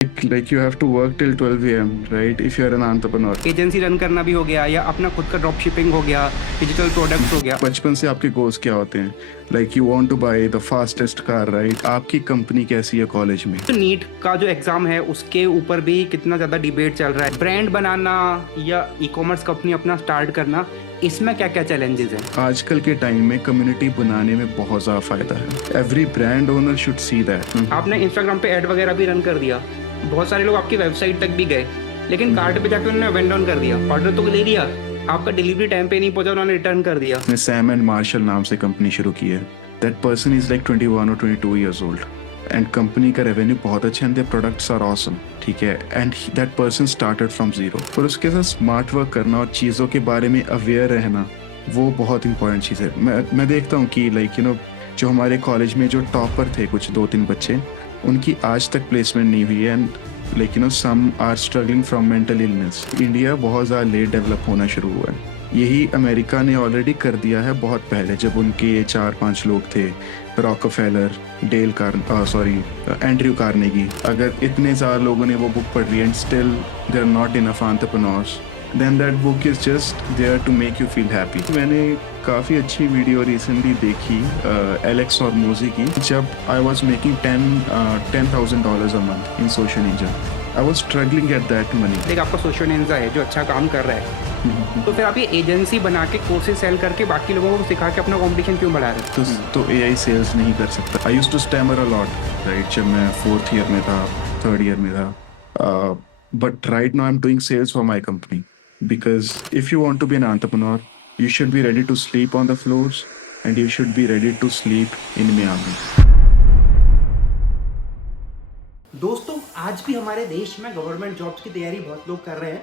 Like you have to work till 12 a.m., right? If you're an entrepreneur. Agency run करना भी हो गया या अपना खुद का ड्रॉप शिपिंग हो गया, डिजिटल प्रोडक्ट्स हो गया। बचपन से आपके गोल्स क्या होते हैं? Like you want to buy the fastest car, right? आपकी कंपनी कैसी है कॉलेज में? तो नीट का जो एग्जाम है उसके ऊपर भी कितना ज़्यादा डिबेट चल रहा है। ब्रांड बनाना या ई कॉमर्स कंपनी अपना स्टार्ट करना, इसमें क्या क्या चैलेंजेस हैं? आजकल के टाइम में कम्युनिटी बनाने में बहुत ज़्यादा फायदा है। Every brand owner should see that. आपने इंस्टाग्राम पे ऐड वगैरह भी रन कर दिया, बहुत सारे लोग आपकी वेबसाइट तक भी गए, लेकिन कार्ट पे जाकर उन्होंने वेंड डाउन कर दिया। ऑर्डर तो ले लिया, आपका डिलीवरी टाइम पे नहीं पहुंचा, उन्होंने रिटर्न कर दिया। ने सैम एंड मार्शल नाम से कंपनी शुरू की है। दैट पर्सन इज लाइक 21 और 22 ईयर्स ओल्ड एंड कंपनी का रेवेन्यू बहुत अच्छा है, प्रोडक्ट्स आर ऑसम, ठीक है। And that person started from zero. और उसके साथ स्मार्ट वर्क करना और चीज़ों के बारे में अवेयर रहना, वो बहुत इंपॉर्टेंट चीज़ है। मैं देखता हूँ कि जो हमारे कॉलेज में जो टॉपर थे, कुछ 2-3 बच्चे, उनकी आज तक प्लेसमेंट नहीं हुई है। And some are struggling from mental illness. India बहुत ज़्यादा लेट डेवलप होना शुरू हुआ है। यही अमेरिका ने ऑलरेडी कर दिया है बहुत पहले, जब उनके 4-5 लोग थे, रॉकफेलर, एंड्रयू कार्नेगी। अगर इतने ज़्यादा लोगों ने वो बुक पढ़ ली and still they are not enough entrepreneurs, then that book is just there to make you feel happy. मैंने काफ़ी अच्छी वीडियो रिसेंटली देखी एलेक्स और मोजी की, जब I was making $10,000 a month in social ninja. I was struggling at that money. एक आपका social Ninja है जो अच्छा काम कर रहा है, तो फिर आप ये एजेंसी बना के कोर्सेज सेल करके बाकी लोगों को सिखा के अपना कंपटीशन क्यों बढ़ा रहे हैं? तो AI सेल्स नहीं कर सकता। I used to stammer a lot, right, जब मैं 4th ईयर में था, 3rd ईयर में था। But right now I'm doing sales for my company. Because if you want to be an entrepreneur, you should be ready to sleep on the floors and you should be ready to sleep in Miami. दोस्तों, आज भी हमारे देश में government jobs की तैयारी बहुत लोग कर रहे हैं,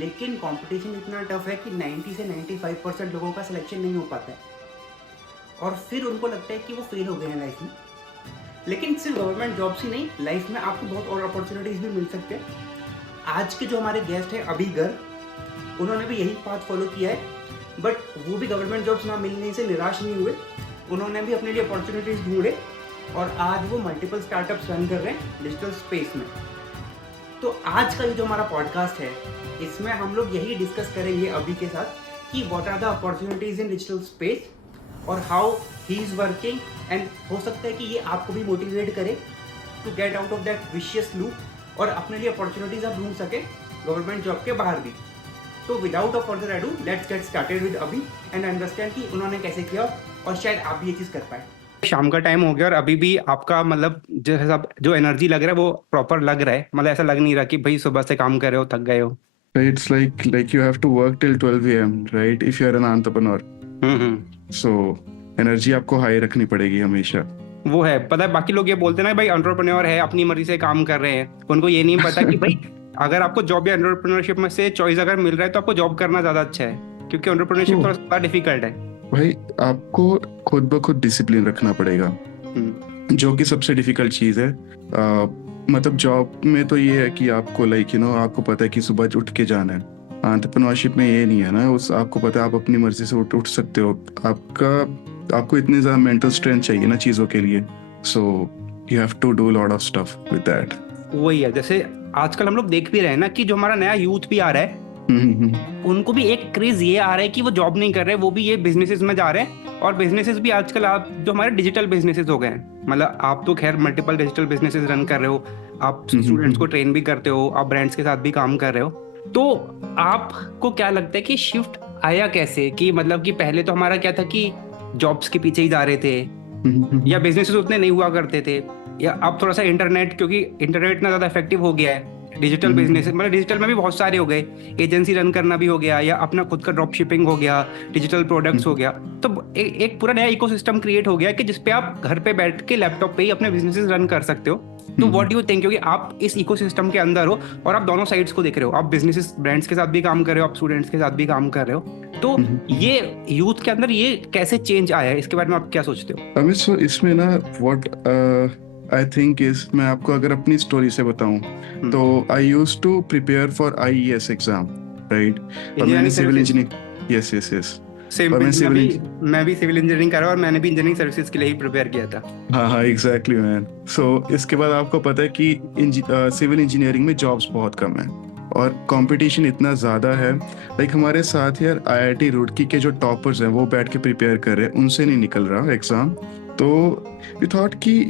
लेकिन कंपटीशन इतना टफ है कि 90 से 95% लोगों का सिलेक्शन नहीं हो पाता है और फिर उनको लगता है कि वो फेल हो गए हैं लाइफ में। लेकिन सिर्फ गवर्नमेंट जॉब्स ही नहीं, लाइफ में आपको बहुत और अपॉर्चुनिटीज़ भी मिल सकते हैं। आज के जो हमारे गेस्ट हैं अभिगर, उन्होंने भी यही पाथ फॉलो किया है, बट वो भी गवर्नमेंट जॉब्स ना मिलने से निराश नहीं हुए। उन्होंने भी अपने लिए अपॉर्चुनिटीज़ ढूंढे और आज वो मल्टीपल स्टार्टअप्स रन कर रहे हैं डिजिटल स्पेस में। तो आज का ये जो हमारा पॉडकास्ट है, इसमें हम लोग यही डिस्कस करेंगे अभी के साथ कि what are the opportunities in digital space और how he is working. And हो सकता है कि ये आपको भी मोटिवेट करे to get out of that vicious loop और अपने लिए अपॉर्चुनिटीज़ आप ढूंढ सके गवर्नमेंट जॉब के बाहर भी। तो without a further edu, let's get started with अभी एंड अंडरस्टैंड कि उन्होंने कैसे किया और शायद आप भी ये चीज़ कर पाए। शाम का टाइम हो गया और अभी भी आपका मतलब जो एनर्जी लग रहा है वो प्रॉपर लग रहा है, मतलब ऐसा लग नहीं रहा कि भाई सुबह से काम कर रहे हो, थक गए हो। It's like you have to work till 12 a.m., right? If you're an entrepreneur. So energy आपको हाई रखनी पड़ेगी हमेशा। वो है, पता है बाकी लोग ये बोलते हैं ना भाई एंटरप्रेन्योर है, अपनी मर्जी से काम कर रहे हैं, उनको ये नहीं पता कि भाई अगर आपको जॉब या एंटरप्रेन्योरशिप में से चॉइस अगर मिल रहा है तो आपको जॉब करना ज्यादा अच्छा है, क्योंकि एंटरप्रेन्योरशिप थोड़ा सा डिफिकल्ट है। भाई आपको खुद ब खुद डिसिप्लिन रखना पड़ेगा, जो कि सबसे डिफिकल्ट चीज़ है। मतलब जॉब में तो ये है कि आपको आपको पता है कि सुबह उठ के जाना है। एंटरप्रेन्योरशिप में ये नहीं है ना, आपको पता है आप अपनी मर्जी से उठ सकते हो। आपको इतनी ज़्यादा मेंटल स्ट्रेंथ चाहिए ना चीज़ों के लिए। So you have to do lot of stuff with that. वही है, जैसे आजकल हम लोग देख भी रहे हैं ना कि जो हमारा नया यूथ भी आ रहा है, उनको भी एक क्रेज ये आ रहा है कि वो जॉब नहीं कर रहे, वो भी ये बिजनेसेस में जा रहे हैं। और बिजनेसेस भी आजकल आप जो हमारे डिजिटल बिजनेसेस हो गए हैं, मतलब आप तो खैर मल्टीपल डिजिटल बिजनेसेस रन कर रहे हो, आप स्टूडेंट्स को ट्रेन भी करते हो, आप ब्रांड्स के साथ भी काम कर रहे हो। तो आपको क्या लगता है कि शिफ्ट आया कैसे? कि मतलब कि पहले तो हमारा क्या था कि जॉब्स के पीछे ही जा रहे थे या बिजनेसेस उतने नहीं हुआ करते थे, या अब थोड़ा सा इंटरनेट, क्योंकि इंटरनेट इतना ज्यादा इफेक्टिव हो गया है, डिजिटल बिजनेस मतलब डिजिटल में भी बहुत सारे हो गए, एजेंसी रन करना भी हो गया या अपना खुद का ड्रॉप शिपिंग हो गया, डिजिटल प्रोडक्ट्स हो गया। तो एक पूरा नया इकोसिस्टम क्रिएट हो गया कि जिसपे आप घर पे बैठ के लैपटॉप पे ही अपने बिजनेसेस रन कर सकते हो। तो व्हाट डू यू थिंक, क्योंकि आप इस इकोसिस्टम के अंदर हो और आप दोनों साइड्स को देख रहे हो, आप बिजनेसेस ब्रांड्स के साथ भी काम कर रहे हो, आप स्टूडेंट्स के साथ भी काम कर रहे हो, तो ये यूथ के अंदर ये कैसे चेंज आया है, इसके बारे में आप क्या सोचते हो? अमित, इसमें ना व्हाट आई थिंक इज, मैं आपको अगर अपनी स्टोरी से बताऊं तो I used to prepare for IES exam, right? और मैंने सिविल इंजीनियरिंग, यस, सेम और पेज। मैं भी सिविल इंजीनियरिंग कर रहा हूँ और मैंने भी इंजीनियरिंग सर्विसेज के लिए ही प्रिपेयर किया था। हाँ हाँ एग्जैक्टली मैन। सो इसके बाद आपको पता है कि सिविल इंजीनियरिंग में जॉब्स बहुत कम है और कंपटीशन इतना ज़्यादा है। लाइक हमारे साथ यार आईआईटी रुड़की के जो टॉपर्स हैं वो बैठ के प्रिपेयर कर रहे हैं, उनसे नहीं निकल रहा एग्ज़ाम। तो वी थॉट कि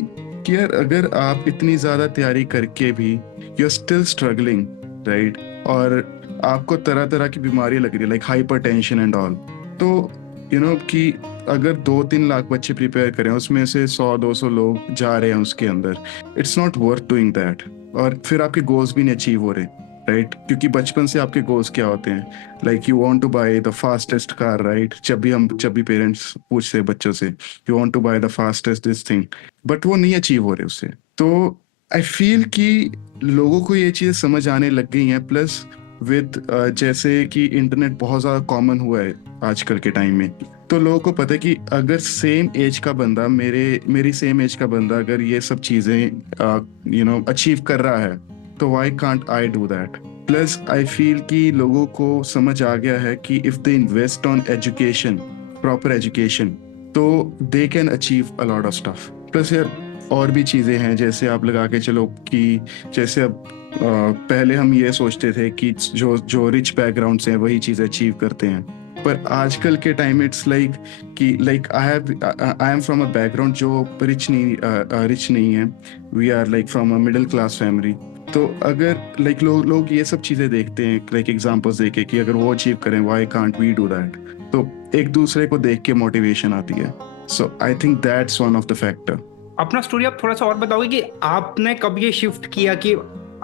यार अगर आप इतनी ज़्यादा तैयारी करके भी you are still struggling, right, और आपको तरह तरह की बीमारी लग रही है like hypertension and all, तो कि अगर 2-3 लाख बच्चे प्रिपेयर करें उसमें से 100-200 लोग जा रहे हैं उसके अंदर, it's not worth doing that. और फिर आपके गोल्स भी नहीं अचीव हो रहे, राइट, क्योंकि बचपन से आपके गोल्स क्या होते हैं, like you want to buy the fastest car, right, जब भी पेरेंट्स पूछते हैं बच्चों से you want to buy the fastest this thing, but वो नहीं अचीव हो रहे उससे। तो आई फील कि लोगों को ये चीज़ समझ आने लग गई हैं, प्लस विद जैसे कि इंटरनेट बहुत ज़्यादा कॉमन हुआ है आजकल के टाइम में, तो लोगों को पता है कि अगर सेम एज का बंदा मेरी सेम एज का बंदा अगर ये सब चीज़ें अचीव कर रहा है तो why can't I do that. Plus I feel कि लोगों को समझ आ गया है कि if they invest on education, proper education, तो they can achieve a lot of stuff. Plus यार और भी चीज़ें हैं, जैसे आप लगा के चलो कि जैसे अब पहले हम ये सोचते थे कि जो रिच बैकग्राउंड से हैं वही चीज़ अचीव करते हैं, पर आजकल के time it's like I am from a background जो रिच नहीं है, we are like from a middle class family. तो अगर लाइक लोग ये सब चीज़ें देखते हैं लाइक एग्जांपल्स देके कि अगर वो अचीव करें why can't we do that, तो एक दूसरे को देख के मोटिवेशन आती है। So I think that's one of the factor. अपना स्टोरी आप थोड़ा सा और बताओगे कि आपने कब ये शिफ्ट किया कि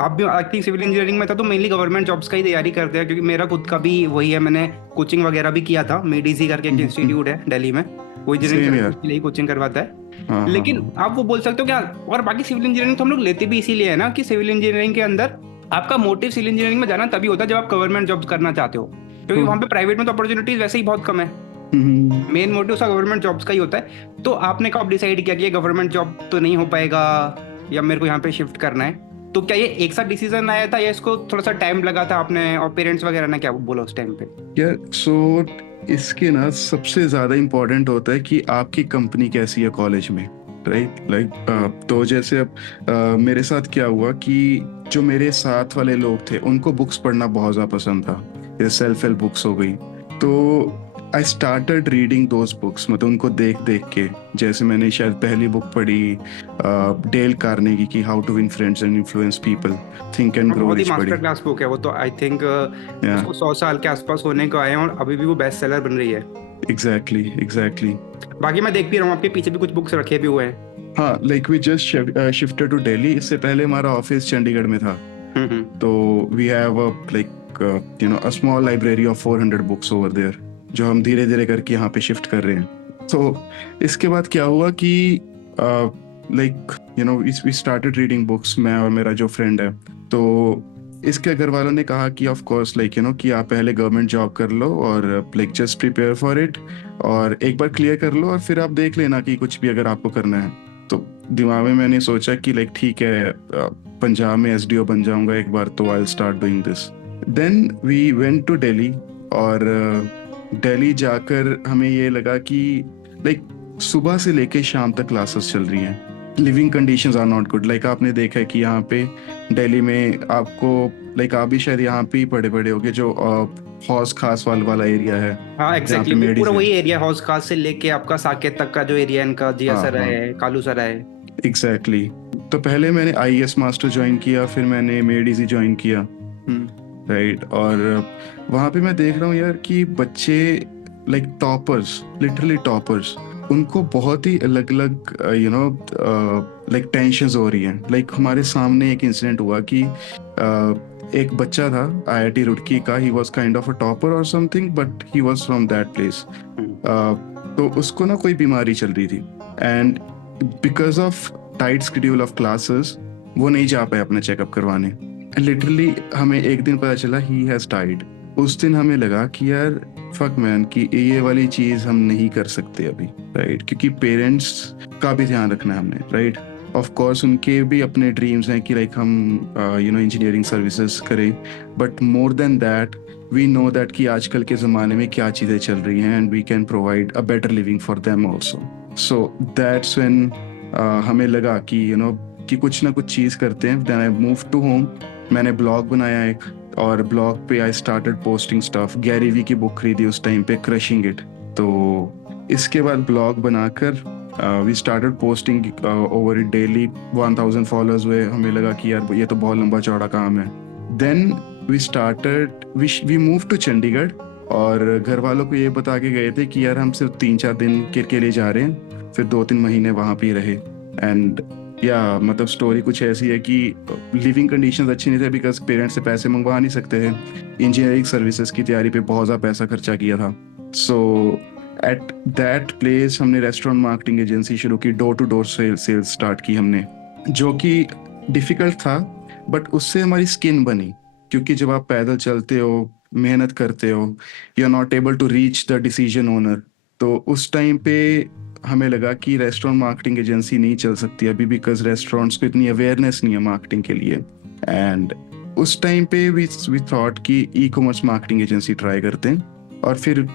आप भी आई थिंक सिविल इंजीनियरिंग में था तो मेनली गवर्नमेंट जॉब्स का ही तैयारी करते हैं, क्योंकि मेरा खुद का भी वही है, मैंने कोचिंग वगैरह भी किया था, मेडीसी करके एक इंस्टीट्यूट है दिल्ली में, वो इंजीनियरिंग सर्विसेज के लिए कोचिंग करवाता है। लेकिन आप वो बोल सकते हो क्या, और बाकी सिविल इंजीनियरिंग तो हम लोग लेते भी इसीलिए है ना कि सिविल इंजीनियरिंग के अंदर आपका मोटिव सिविल इंजीनियरिंग में जाना तभी होता है जब आप गवर्नमेंट जॉब्स करना चाहते हो, क्योंकि वहाँ पे प्राइवेट में तो अपॉर्चुनिटीज वैसे ही बहुत कम है। मेन मोटिव उसका गवर्नमेंट जॉब्स का ही होता है। तो आपने कब डिसाइड किया कि ये गवर्नमेंट जॉब तो नहीं हो पाएगा या मेरे को यहाँ पे शिफ्ट करना है? तो क्या ये एक साथ डिसीजन आया था या इसको थोड़ा सा टाइम लगा था आपने, और पेरेंट्स वगैरह ने क्या बोला उस टाइम पे? यार सो इसके ना सबसे ज्यादा इम्पोर्टेंट होता है कि आपकी कंपनी कैसी है कॉलेज में, राइट, लाइक तो जैसे अब मेरे साथ क्या हुआ कि जो मेरे साथ वाले लोग थे उनको बुक्स पढ़ना बहुत ज्यादा पसंद था, ये सेल्फ हेल्प बुक्स हो गई, तो I started reading those books, मतलब उनको देख देख के। जैसे मैंने शायद पहली बुक पढ़ी डेल कार्नेगी की how to win friends and influence people, think and grow rich पढ़ी। मास्टर क्लास बुक है वो तो, आई थिंक उसको 100 साल के आसपास होने को आए हैं और अभी भी वो बेस्ट सेलर बन रही है। एग्जैक्टली। बाकी मैं देख भी रहा हूँ आपके पीछे भी कुछ बुक्स रखे भी हुए हैं। हाँ, like we just shifted to Delhi, इससे पहले हमारा ऑफिस चंडीगढ़ में था। तो we have a small library of 400 books over there, जो हम धीरे धीरे करके यहाँ पे शिफ्ट कर रहे हैं। तो इसके बाद क्या हुआ कि वी स्टार्टेड रीडिंग बुक्स, मैं और मेरा जो फ्रेंड है। तो इसके घर वालों ने कहा कि ऑफ कोर्स कि आप पहले गवर्नमेंट जॉब कर लो और like just prepare for it, और एक बार क्लियर कर लो और फिर आप देख लेना कि कुछ भी अगर आपको करना है। तो दिमाग में मैंने सोचा कि लाइक ठीक है, पंजाब में एसडीओ बन जाऊंगा एक बार तो I will start doing this. Then we went to Delhi, और दिल्ली जाकर हमें ये लगा कि लाइक सुबह से लेके शाम तक क्लासेस चल रही हैं, living conditions are not good. Like आपने देखा है कि यहाँ पे दिल्ली में आपको लाइक आप भी शायद यहाँ पे ही पड़े होगे, जो हौस खास वाला एरिया है। हाँ एग्जैक्टली, पूरा वही एरिया, हौस खास से लेके आपका साकेत तक का जो एरिया इनका, जिया सराय है, कालू सराय है। एग्जैक्टली। तो पहले मैंने आईएएस मास्टर ज्वाइन किया, फिर मैंने मेडीसी ज्वाइन किया, राइट। और वहाँ पे मैं देख रहा हूँ यार कि बच्चे लाइक टॉपर्स, लिटरली टॉपर्स, उनको बहुत ही अलग अलग लाइक टेंशंस हो रही हैं। लाइक हमारे सामने एक इंसिडेंट हुआ कि एक बच्चा था आईआईटी रुड़की का, he was kind of a topper और something, but he was from that place. तो उसको ना कोई बीमारी चल रही थी, and because of tight schedule of classes वो नहीं जा पाए अपना चेकअप करवाने। लिटरली हमें एक दिन पता चला ही हैज डाइड। उस दिन हमें लगा कि यार फक मैन, कि ये वाली चीज हम नहीं कर सकते अभी, राइट, क्योंकि पेरेंट्स का भी ध्यान रखना है हमने, राइट। ऑफ कोर्स उनके भी अपने ड्रीम्स हैं कि लाइक हम इंजीनियरिंग सर्विसेज करें, but more then that we know that कि आजकल के ज़माने में क्या चीज़ें चल रही हैं and we can provide a better living for them also. So that's when हमें लगा कि कि कुछ ना कुछ चीज़ करते हैं। Then I move to home, मैंने ब्लॉग बनाया एक, और ब्लॉग पे I started posting stuff. Gary Vee की बुक खरीदी उस टाइम पे, क्रशिंग इट। तो इसके बाद ब्लॉग बनाकर we started posting over it daily. 1000 followers हुए, हमें लगा कि यार ये तो बहुत लंबा चौड़ा काम है। Then we move to Chandigarh, और घर वालों को ये बता के गए थे कि यार हम सिर्फ 3-4 दिन के लिए जा रहे हैं, फिर 2-3 महीने वहाँ पे ही रहे। एंड या मतलब स्टोरी कुछ ऐसी है कि लिविंग कंडीशंस अच्छी नहीं थे, बिकॉज पेरेंट्स से पैसे मंगवा नहीं सकते थे। इंजीनियरिंग सर्विसेज की तैयारी पे बहुत ज़्यादा पैसा खर्चा किया था। सो एट दैट प्लेस हमने रेस्टोरेंट मार्केटिंग एजेंसी शुरू की, door to door sales start की हमने, जो कि डिफ़िकल्ट था, बट उससे हमारी स्किन बनी। क्योंकि जब आप पैदल चलते हो, मेहनत करते हो, you are not able to reach the decision owner. तो उस टाइम पे हमें लगा कि रेस्टोरेंट मार्केटिंग एजेंसी नहीं चल सकती अभी, बिकॉज रेस्टोरेंट्स को इतनी अवेयरनेस नहीं है मार्केटिंग के लिए। एंड उस टाइम पे वी थॉट कि e commerce marketing agency try करते हैं। और फिर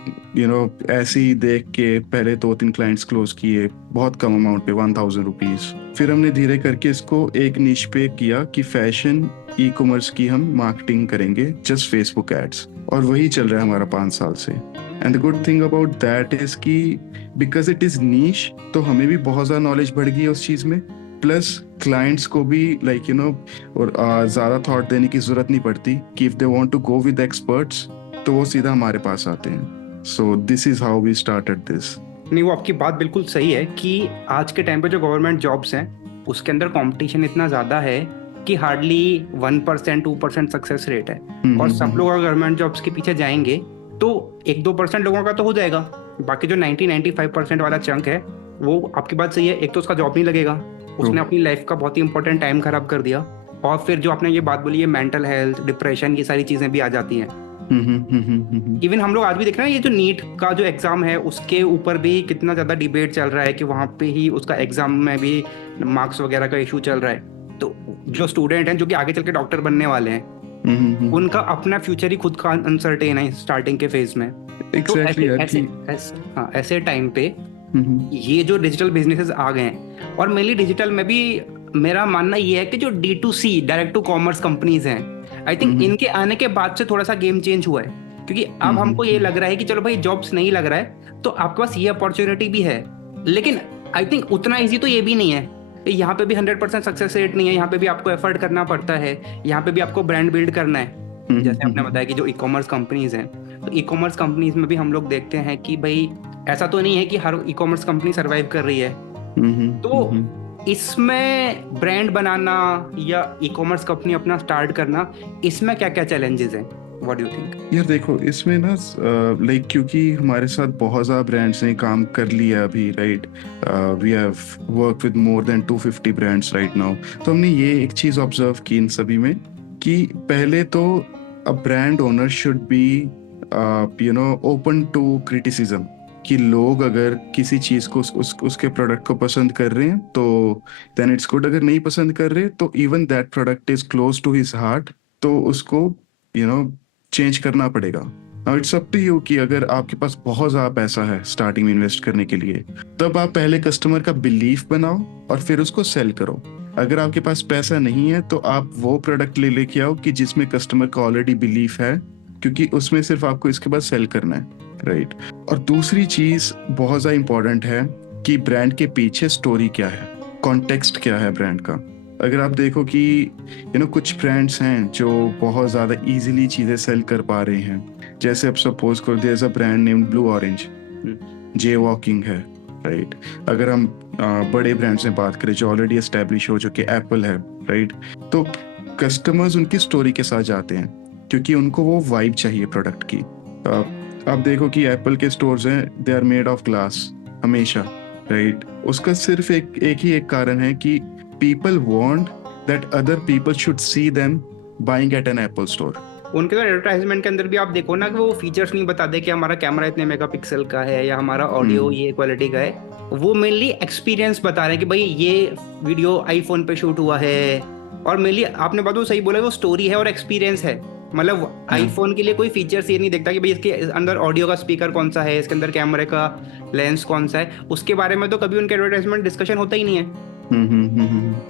ऐसे ही देख के पहले 2-3 क्लाइंट्स क्लोज किए, बहुत कम अमाउंट पे, 1000 रुपीज़। फिर हमने धीरे करके इसको एक निश पे किया कि फैशन ई कॉमर्स की हम मार्केटिंग करेंगे, जस्ट फेसबुक एड्स, और वही चल रहा है हमारा 5 साल से। And the good thing about that is कि बिकॉज इट इज़ नीश, तो हमें भी बहुत ज़्यादा नॉलेज बढ़ गई है उस चीज़ में। प्लस क्लाइंट्स को भी और ज़्यादा थॉट देने की ज़रूरत नहीं पड़ती कि if they want to go with experts तो वो सीधा हमारे पास आते हैं। So this is how we started this. नहीं, वो आपकी बात बिल्कुल सही है कि आज के टाइम पे जो गवर्नमेंट जॉब्स हैं उसके अंदर कंपटीशन इतना ज़्यादा है कि हार्डली 1% 2% सक्सेस रेट है। और सब लोग अगर गवर्नमेंट जॉब्स के पीछे जाएंगे तो 1-2% लोगों का तो हो जाएगा, बाकी जो 90-95% वाला चंक है, वो आपकी बात सही है, एक तो उसका जॉब नहीं लगेगा, उसने अपनी लाइफ का बहुत ही इंपॉर्टेंट टाइम खराब कर दिया, और फिर जो आपने ये बात बोली है मेंटल हेल्थ, डिप्रेशन, ये सारी चीज़ें भी आ जाती हैं। इवन हम लोग आज भी देख रहे हैं, ये जो नीट का जो एग्जाम है उसके ऊपर भी कितना ज्यादा डिबेट चल रहा है कि वहां पे ही उसका एग्जाम में भी मार्क्स वगैरह का इशू चल रहा है। तो जो स्टूडेंट हैं जो कि आगे चल के डॉक्टर बनने वाले हैं, उनका अपना फ्यूचर ही खुद का अनसर्टेन है स्टार्टिंग के फेज में। Exactly, तो ऐसे टाइम पे ये जो डिजिटल बिजनेसेस आ गए हैं, और मेनली डिजिटल में भी मेरा मानना ये है कि जो D2C direct to commerce companies हैं, आई थिंक इनके आने के बाद से थोड़ा सा गेम चेंज हुआ है। क्योंकि अब हमको ये लग रहा है कि चलो भाई जॉब्स नहीं लग रहा है तो आपके पास ये अपॉर्चुनिटी भी है, लेकिन आई थिंक उतना इजी तो ये भी नहीं है। यहाँ पे भी 100% सक्सेस रेट नहीं है, यहाँ पे भी आपको एफर्ट करना पड़ता है, यहाँ पे भी आपको ब्रांड बिल्ड करना है। जैसे आपने बताया कि जो ई कॉमर्स कंपनीज हैं, तो ई कॉमर्स कंपनीज में भी हम लोग देखते हैं कि भाई ऐसा तो नहीं है कि हर ई कॉमर्स कंपनी सर्वाइव कर रही है। तो इसमें ब्रांड बनाना या ई कॉमर्स कंपनी अपना स्टार्ट करना, इसमें क्या क्या चैलेंजेस हैं? What do you think? यार देखो, इसमें ना लाइक क्योंकि हमारे साथ बहुत ज़्यादा ब्रांड्स ने काम कर लिया अभी, right, we have work with more then 250 brands right now. तो हमने ये एक चीज़ ऑब्जर्व की इन सभी में कि पहले तो a brand owner should be open to criticism, कि लोग अगर किसी चीज़ को उसके प्रोडक्ट को पसंद कर रहे हैं तो देन इट्स गुड, अगर नहीं पसंद कर रहे तो even that product is close to his heart, तो उसको चेंज करना पड़ेगा। Now it's up to you कि अगर आपके पास बहुत ज़्यादा पैसा है स्टार्टिंग में इन्वेस्ट करने के लिए, तब आप पहले कस्टमर का बिलीफ बनाओ और फिर उसको सेल करो। अगर आपके पास पैसा नहीं है तो आप वो प्रोडक्ट लेके आओ कि जिसमें कस्टमर का ऑलरेडी बिलीफ है, क्योंकि उसमें सिर्फ आपको इसके बाद सेल करना है, राइट। और दूसरी चीज़ बहुत ज़्यादा इंपॉर्टेंट है कि ब्रांड के पीछे स्टोरी क्या है, कॉन्टेक्स्ट क्या है ब्रांड का। अगर आप देखो कि कुछ ब्रांड्स हैं जो बहुत ज़्यादा इजीली चीज़ें सेल कर पा रहे हैं, जैसे अब सपोज करो there is a brand name Blue Orange, J walking है, राइट। अगर हम बड़े ब्रांड्स में बात करें जो ऑलरेडी एस्टेब्लिश हो, जो कि एप्पल है, राइट, तो कस्टमर्स उनकी स्टोरी के साथ जाते हैं क्योंकि उनको वो वाइब चाहिए प्रोडक्ट की। आप देखो कि एप्पल के स्टोर्स हैं, they are made of glass हमेशा, राइट। उसका सिर्फ एक ही कारण है कि people want that other people should see them buying at an Apple store. उनके एडवर्टाइजमेंट के अंदर भी आप देखो ना कि वो फीचर्स नहीं बताते कि हमारा कैमरा इतने मेगापिक्सल का है या हमारा ऑडियो ये क्वालिटी का है। वो मेनली एक्सपीरियंस बता रहे हैं कि भाई ये वीडियो आईफोन पे शूट हुआ है। और मेनली आपने बात तो सही बोला, वो स्टोरी है और एक्सपीरियंस है। मतलब आईफोन के लिए कोई फीचर्स ये नहीं देखता कि भाई इसके अंदर ऑडियो का स्पीकर कौन सा है, इसके अंदर कैमरे का लेंस कौन सा है, उसके बारे में तो कभी उनके एडवर्टाइजमेंट डिस्कशन होता ही नहीं है।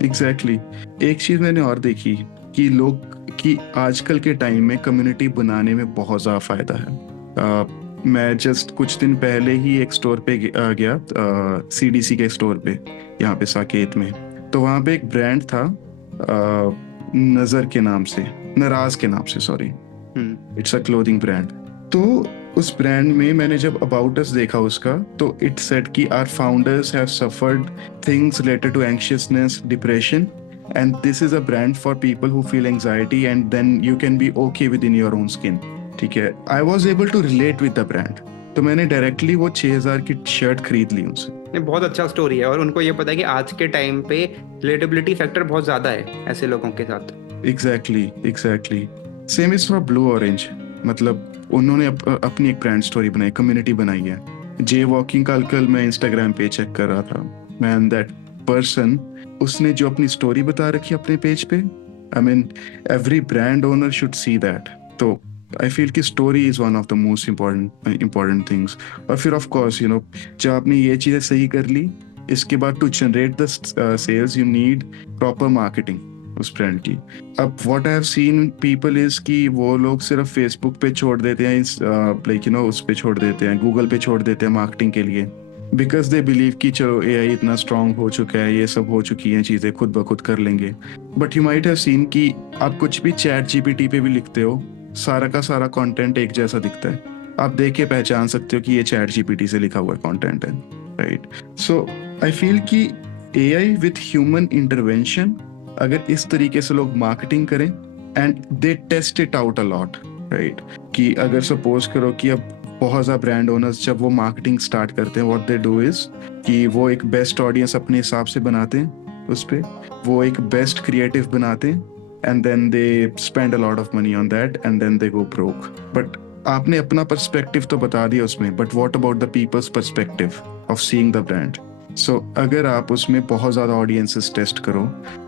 एग्जैक्टली। एक चीज मैंने और देखी कि लोग कि आजकल के टाइम में कम्युनिटी बनाने में बहुत ज़्यादा फायदा है। मैं जस्ट कुछ दिन पहले ही एक स्टोर पे गया, सीडीसी के स्टोर पे यहाँ पे साकेत में। तो वहाँ पे एक ब्रांड था नज़र के नाम से, नाराज के नाम से, sorry, it's a clothing brand. तो उस ब्रांड में मैंने जब अबाउट अस देखा उसका, तो इट सेड कि our founders have suffered things related to anxiousness, depression, and this is a brand for people who feel anxiety and then you can be okay within your own skin। ठीक है, I was able to relate with the brand, तो मैंने directly वो 6000 की shirt खरीद ली उनसे। ये बहुत अच्छा स्टोरी है और उनको ये पता है कि आज के टाइम पे रिलेटेबिलिटी फैक्टर बहुत ज्यादा है ऐसे लोगों के साथ। Exactly same is for blue orange. मतलब उन्होंने अपनी एक ब्रांड स्टोरी बनाई, कम्युनिटी बनाई है। जे वॉकिंग का कल मैं इंस्टाग्राम पे चेक कर रहा था, मैन दैट पर्सन, उसने जो अपनी स्टोरी बता रखी है अपने पेज पे, I mean every brand owner should see that. तो आई फील कि story is one of the most important things. और फिर ऑफ कोर्स यू नो, जब आपने ये चीज़ें सही कर ली, इसके बाद to generate the sales you need proper marketing उस ब्रांड की। अब what I have seen people is कि वो लोग सिर्फ फेसबुक पे छोड़ देते हैं, लाइक यू नो उस पे छोड़ देते हैं, गूगल पे छोड़ देते हैं मार्केटिंग के लिए, बिकॉज दे बिलीव कि चलो एआई इतना स्ट्रांग हो चुका है, ये सब हो चुकी हैं चीज़ें, खुद ब खुद कर लेंगे। But you might have seen कि आप कुछ भी चैट जीपीटी पे भी लिखते हो, सारा का सारा कंटेंट एक जैसा दिखता है। आप देख के पहचान सकते हो कि ये चैट जीपीटी से लिखा हुआ कंटेंट है, राइट? सो आई फील कि एआई विथ ह्यूमन इंटरवेंशन, अगर इस तरीके से लोग मार्केटिंग करें and they test it out a lot, right? कि अगर सपोज करो कि अब बहुत ज़्यादा ब्रांड ओनर्स जब वो मार्केटिंग स्टार्ट करते हैं, व्हाट दे डू इज कि वो एक बेस्ट ऑडियंस अपने हिसाब से बनाते हैं, उस पर वो एक बेस्ट क्रिएटिव बनाते हैं, and then they spend a lot of money on that and then they go broke. But आपने अपना पर्सपेक्टिव तो बता दिया उसमें, but what about the people's perspective of seeing the brand? So अगर आप उसमें बहुत ज़्यादा ऑडियंसेस टेस्ट करो,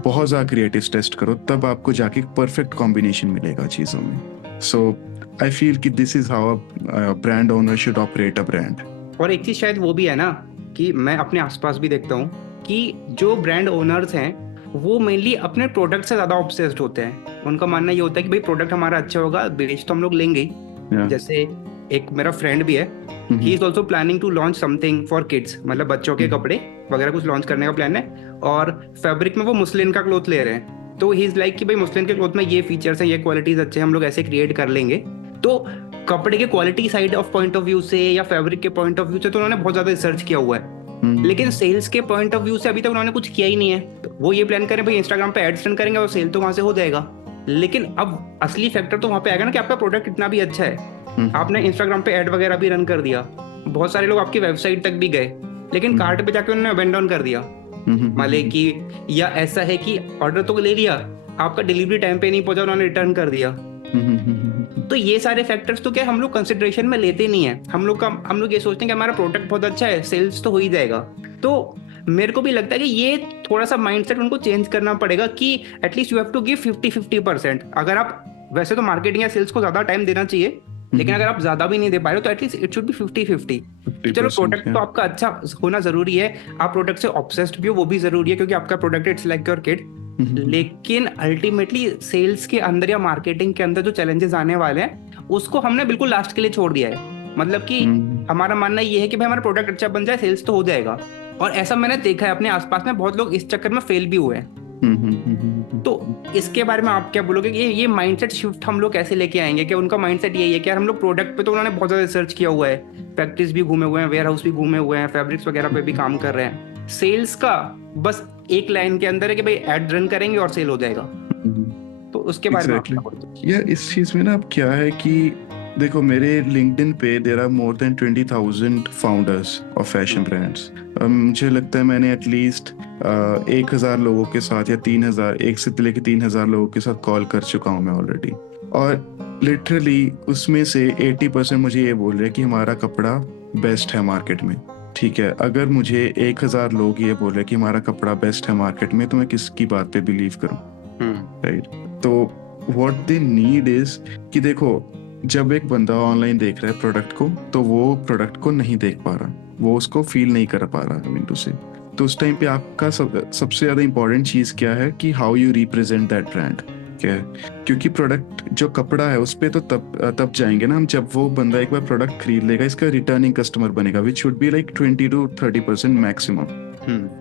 बहुत ज़्यादा क्रिएटिव्स टेस्ट करो, तब आपको जाके परफेक्ट कॉम्बिनेशन मिलेगा चीज़ों में। सो I feel कि this is how a brand owner should operate a brand। और एक चीज शायद वो भी है ना कि मैं अपने आसपास भी देखता हूँ कि जो ब्रांड ओनर्स हैं वो मेनली अपने प्रोडक्ट से ज्यादा ऑब्सेस्ड होते हैं। उनका मानना ये होता है कि भाई प्रोडक्ट हमारा अच्छा होगा, बेच तो हम लोग लेंगे ही। जैसे एक मेरा फ्रेंड भी है, he is also planning to launch something for kids, मतलब बच्चों के कपड़े वगैरह कुछ लॉन्च करने का प्लान है, और फैब्रिक में वो मुस्लिन का क्लोथ ले रहे हैं। तो ही इज लाइक कि भाई मुस्लिन के क्लोथ में ये फीचर्स हैं, ये क्वालिटीज अच्छे हैं, हम लोग ऐसे क्रिएट कर लेंगे। तो कपड़े के quality side of point of view से या फैब्रिक के पॉइंट ऑफ व्यू से तो उन्होंने बहुत ज्यादा रिसर्च किया हुआ है, लेकिन सेल्स के पॉइंट ऑफ व्यू से अभी तक उन्होंने कुछ किया ही नहीं है। तो वो ये प्लान करें भाई इंस्टाग्राम पे एड्स रन करेंगे और सेल तो वहां से हो जाएगा, लेकिन अब असली फैक्टर तो वहां पे आएगा ना कि आपका प्रोडक्ट इतना भी अच्छा है। आपने इंस्टाग्राम पे एड वगैरह भी रन कर दिया, बहुत सारे लोग आपकी वेबसाइट तक भी गए, लेकिन कार्ट पे जाके उन्होंने अबेंडन कर दिया। माले कि या ऐसा है कि ऑर्डर तो ले लिया, आपका डिलीवरी टाइम पे नहीं पहुंचा, उन्होंने रिटर्न कर दिया। तो ये सारे फैक्टर्स तो क्या हम लोग कंसिडरेशन में लेते नहीं है। हम लोग ये सोचते हैं कि हमारा प्रोडक्ट बहुत अच्छा है, सेल्स तो हो ही जाएगा। तो मेरे को भी लगता है कि ये थोड़ा सा माइंडसेट उनको चेंज करना पड़ेगा कि at least you have to give 50-50%। अगर आप वैसे तो मार्केटिंग या सेल्स को ज्यादा टाइम देना चाहिए, लेकिन अगर आप ज्यादा भी नहीं दे पा रहे हो तो एटलीस्ट इट शुड बी 50-50। चलो प्रोडक्ट तो आपका अच्छा होना जरूरी है, आप प्रोडक्ट से ऑब्सेस्ड भी हो वो भी जरूरी है, क्योंकि आपका product it's like your kid. लेकिन अल्टीमेटली सेल्स के अंदर या मार्केटिंग के अंदर जो चैलेंजेस आने वाले हैं उसको हमने बिल्कुल लास्ट के लिए छोड़ दिया है। मतलब कि हमारा मानना ये है कि भाई हमारा प्रोडक्ट अच्छा बन जाए, सेल्स तो हो जाएगा। और ऐसा मैंने देखा है अपने आसपास में, बहुत लोग इस चक्कर में फेल भी हुए हैं। तो इसके बारे में आप क्या बोलोगे कि ये माइंडसेट शिफ्ट हम लोग कैसे लेके आएंगे? कि उनका माइंडसेट यही है कि यार हम लोग प्रोडक्ट पे तो उन्होंने बहुत ज्यादा रिसर्च किया हुआ है, फैक्ट्रीज भी घूमे हुए हैं, वेयर हाउस भी घूमे हुए हैं, फैब्रिक्स वगैरह पे भी काम कर रहे हैं। सेल्स का बस एक लाइन के अंदर है कि भाई एड रन करेंगे और सेल हो जाएगा। तो उसके बारे में आप क्या बोलते हैं? यार इस चीज में ना अब क्या है कि देखो मेरे लिंक्डइन पे there are more then 20,000 founders of fashion brands. मुझे लगता है मैंने एटलीस्ट 1,000 लोगों के साथ या 3,000, 1 से लेकर 3,000 लोगों के साथ कॉल कर चुका हूँ मैं ऑलरेडी। और लिटरली उसमें से 80% मुझे ये बोल रहे हैं कि हमारा कपड़ा बेस्ट है मार्केट में। ठीक है, अगर मुझे 1000 लोग ये बोल रहे हैं कि हमारा कपड़ा बेस्ट है मार्केट में, तो मैं किसकी बात पे बिलीव करूं? राइट। तो व्हाट दे नीड इज कि देखो, जब एक बंदा ऑनलाइन देख रहा है प्रोडक्ट को, तो वो प्रोडक्ट को नहीं देख पा रहा, वो उसको फील नहीं कर पा रहा मीन टू से। तो उस टाइम पे आपका सबसे ज्यादा इंपॉर्टेंट चीज क्या है कि how you represent that brand. क्या है, क्योंकि प्रोडक्ट जो कपड़ा है उस पे तो तब जाएंगे ना हम, जब वो बंदा एक बार प्रोडक्ट खरीद लेगा, इसका रिटर्निंग कस्टमर बनेगा, which should be like 20 to 30% maximum.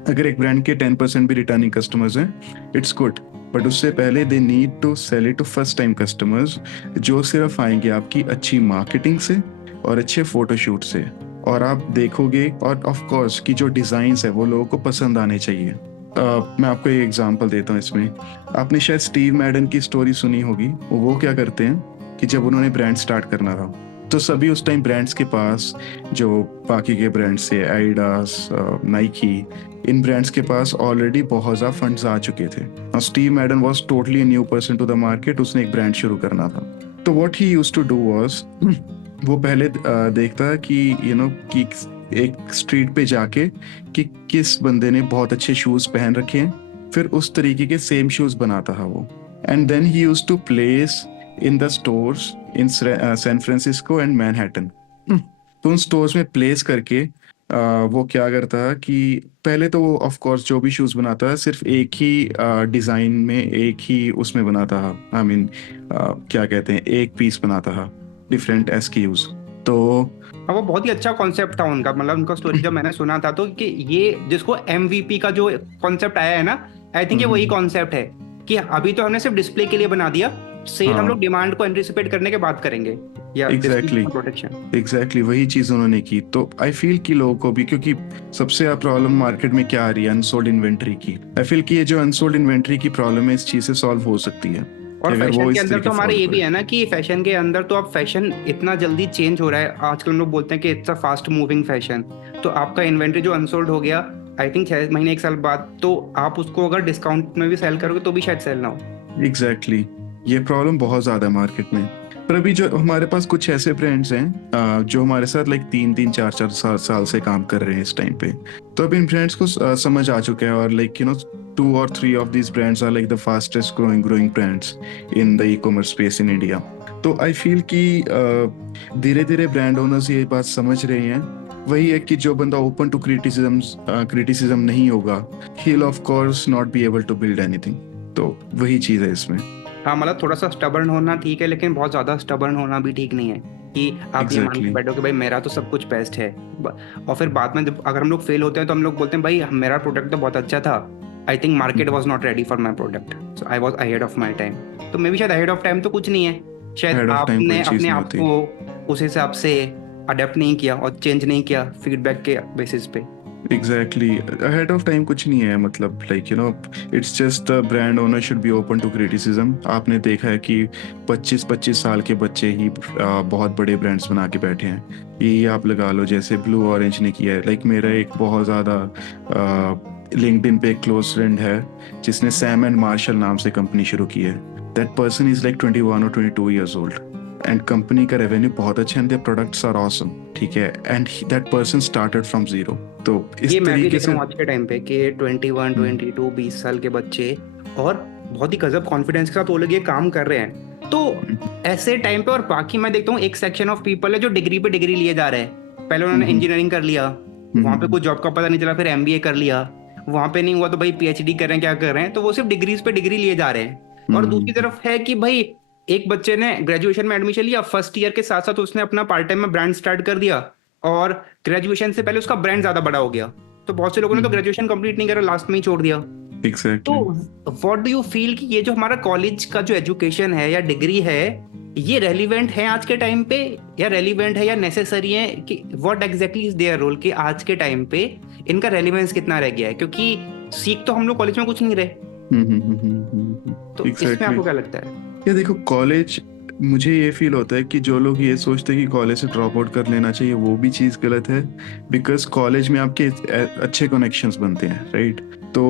अगर एक ब्रांड के 10% भी रिटर्निंग कस्टमर्स हैं, इट्स गुड, बट उससे पहले they need to sell it to first time customers, जो सिर्फ आएंगे आपकी अच्छी मार्केटिंग से और अच्छे फोटोशूट से। और आप देखोगे, और ऑफ कोर्स कि जो डिजाइन्स है वो लोगों को पसंद आने चाहिए। मैं आपको एक एग्जांपल देता हूँ इसमें। आपने शायद स्टीव मैडन की स्टोरी सुनी होगी। वो क्या करते हैं कि जब उन्होंने ब्रांड स्टार्ट करना था, तो सभी उस टाइम ब्रांड्स के पास, जो बाकी के ब्रांड्स थे, एडिडास, नाइकी, इन ब्रांड्स के पास ऑलरेडी बहुत ज़्यादा फंड्स आ चुके थे। और Steve Madden was totally new person to the market, उसने एक ब्रांड शुरू करना था। तो what he used to do was, वो पहले देखता कि कि एक स्ट्रीट पे जाके कि किस बंदे ने बहुत अच्छे शूज पहन रखे हैं, फिर उस तरीके के सेम शूज बनाता था वो। And then he used to place in the stores in San Francisco and Manhattan. तो उन स्टोर्स में प्लेस करके वो क्या करता है कि पहले तो वो ऑफ कोर्स जो भी शूज बनाता है सिर्फ एक ही डिजाइन में, एक ही उसमें बनाता है। आई मीन क्या कहते हैं, एक पीस बनाता है, डिफरेंट एसक्यूज। तो हाँ, वो बहुत ही अच्छा कॉन्सेप्ट था उनका। मतलब उनका स्टोरी जब मैंने सुना था, तो कि ये जिसको MVP का जो कॉन्सेप्ट आया है ना, आई थिंक ये वही कॉन्सेप्ट है कि अभी तो हमने सिर्फ डिस्प्ले के लिए बना दिया, सेल हम लोग डिमांड को एंटिसिपेट करने के बाद करेंगे, या एग्जैक्टली वही चीज उन्होंने की। तो आई फील कि लोगों को भी, क्योंकि सबसे ज्यादा प्रॉब्लम मार्केट में क्या आ रही है, अनसोल्ड इन्वेंट्री की। आई फील कि ये जो अनसोल्ड इन्वेंट्री की प्रॉब्लम है, इस चीज से सॉल्व हो सकती है। और फैशन के अंदर तो हमारे ये भी है ना कि फैशन के अंदर तो अब फैशन इतना जल्दी चेंज हो रहा है आजकल। हम लोग बोलते हैं कि it's a fast moving fashion. तो आपका इन्वेंट्री जो अनसोल्ड हो गया, आई थिंक 6 महीने 1 साल बाद, तो आप उसको अगर डिस्काउंट में भी सेल करोगे तो भी शायद सेल ना हो। एग्जैक्टली ये प्रॉब्लम बहुत ज्यादा है मार्केट में। पर अभी जो हमारे पास कुछ ऐसे ब्रांड्स हैं जो हमारे साथ लाइक 3-3, 4-4 साल से काम कर रहे हैं इस टाइम पे, तो अब इन ब्रांड्स को समझ आ चुके हैं। और like 2 or 3 of these brands are like the fastest growing brands in the e-commerce space in India. तो आई फील कि धीरे धीरे ब्रांड ओनर्स ये बात समझ रहे हैं। वही है कि जो बंदा ओपन टू क्रिटिसिज्म नहीं होगा, he will of course not be able to build anything. तो वही चीज है इसमें। हाँ, मतलब थोड़ा सा स्टबर्न होना ठीक है, लेकिन बहुत ज्यादा स्टबर्न होना भी ठीक नहीं है कि आप ये मान के बैठो कि भाई मेरा तो सब कुछ बेस्ट है, और फिर बाद में अगर हम लोग फेल होते हैं तो हम लोग बोलते हैं भाई मेरा प्रोडक्ट तो बहुत अच्छा था, I think market was not ready for my product, so I was ahead of my time. तो मे बी शायद अहेड ऑफ टाइम तो कुछ नहीं है, शायद आपने अपने आप को उस हिसाब से अडेप्ट नहीं किया और चेंज नहीं किया फीडबैक के बेसिस पे। एग्जैक्टली अहेड ऑफ टाइम कुछ नहीं है। मतलब like it's just the brand owner should be open to criticism. आपने देखा है कि 25-25 साल के बच्चे ही बहुत बड़े ब्रांड्स बना के बैठे हैं। यही आप लगा लो जैसे ब्लू ऑरेंज ने किया है। लाइक मेरा एक बहुत ज़्यादा लिंक्डइन पे एक क्लोज फ्रेंड है जिसने सैम एंड मार्शल नाम से कंपनी शुरू की है। That person is like 21 or 22 years old and company का रेवेन्यू बहुत अच्छा है, and their products are awesome. ठीक है, and that person started from zero. तो इस तरीके से आज के टाइम पे कि 21, 22, 20 साल के बच्चे और बहुत ही गजब कॉन्फिडेंस के साथ वो लोग ये काम कर रहे हैं। तो ऐसे टाइम पे, और बाकी मैं देखता हूँ एक सेक्शन ऑफ पीपल है जो डिग्री पे डिग्री लिए जा रहे हैं। पहले उन्होंने इंजीनियरिंग कर लिया, वहां पे कुछ जॉब का पता नहीं चला, फिर MBA कर लिया, वहां पे नहीं हुआ तो भाई PhD कर रहे हैं, क्या कर रहे हैं, तो वो सिर्फ डिग्रीज पे डिग्री लिए जा रहे हैं। और दूसरी तरफ है कि भाई एक बच्चे ने ग्रेजुएशन में एडमिशन लिया, फर्स्ट ईयर के साथ साथ उसने अपना पार्ट टाइम में ब्रांड स्टार्ट कर दिया, और ग्रेजुएशन से पहले उसका ब्रांड ज्यादा बड़ा हो गया। तो बहुत से लोगों ने तो ग्रेजुएशन कंप्लीट नहीं करा, लास्ट में ही छोड़ दिया। Exactly. तो व्हाट डू यू फील कि ये जो हमारा कॉलेज का जो एजुकेशन है या डिग्री है, ये रेलिवेंट है आज के टाइम पे, या रेलिवेंट है या नेसेसरी है, कि what exactly is their role कि आज के टाइम पे इनका रेलिवेंस कितना रह गया है? क्योंकि सीख तो हम लोग कॉलेज में कुछ नहीं रहे। तो इसमें आपको क्या लगता है? ये देखो, कॉलेज, मुझे ये फील होता है कि जो लोग ये सोचते हैं कि कॉलेज से ड्रॉप आउट कर लेना चाहिए, वो भी चीज़ गलत है। बिकॉज कॉलेज में आपके अच्छे कनेक्शंस बनते हैं, राइट? तो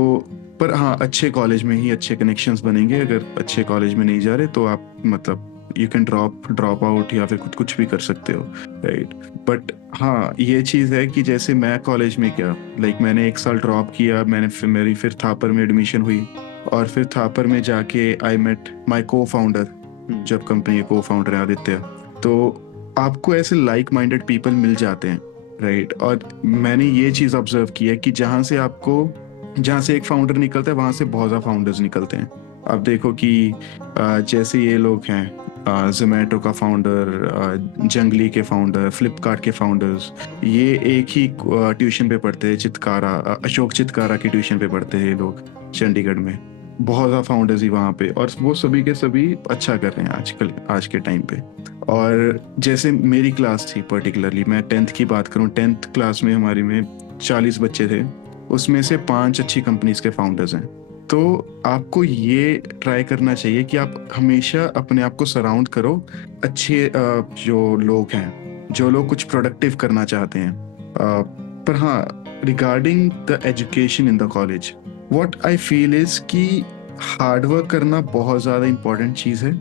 पर हाँ, अच्छे कॉलेज में ही अच्छे कनेक्शंस बनेंगे। अगर अच्छे कॉलेज में नहीं जा रहे तो आप मतलब यू कैन ड्रॉप आउट या फिर कुछ भी कर सकते हो, राइट। बट हाँ, ये चीज़ है कि जैसे मैं कॉलेज में क्या, लाइक मैंने एक साल ड्रॉप किया, मेरी फिर थापर में एडमिशन हुई, और फिर थापर में जाके आई मेट माई को फाउंडर, जब कंपनी के को फाउंडर है आदित्य। तो आपको ऐसे लाइक माइंडेड पीपल मिल जाते हैं, राइट। और मैंने ये चीज़ ऑब्जर्व की है कि जहाँ से एक फाउंडर निकलता है वहाँ से बहुत ज़्यादा फाउंडर्स निकलते हैं। आप देखो कि जैसे ये लोग हैं, जोमेटो का फाउंडर, जंगली के फाउंडर, फ्लिपकार्ट के फाउंडर्स, ये एक ही ट्यूशन पे पढ़ते हैं, अशोक चित्कारा की ट्यूशन पे पढ़ते हैं ये लोग चंडीगढ़ में। बहुत ज़्यादा फाउंडर्स ही वहाँ पे, और वो सभी के सभी अच्छा कर रहे हैं आज के टाइम पे। और जैसे मेरी क्लास थी, पर्टिकुलरली मैं 10th की बात करूँ, 10th क्लास में हमारी में 40 बच्चे थे, उसमें से 5 अच्छी कंपनीज के फाउंडर्स हैं। तो आपको ये ट्राई करना चाहिए कि आप हमेशा अपने आप को सराउंड करो अच्छे जो लोग हैं, जो लोग कुछ प्रोडक्टिव करना चाहते हैं। पर हाँ, regarding the education in the college, what I feel is कि हार्डवर्क करना बहुत ज़्यादा इम्पोर्टेंट चीज़ है,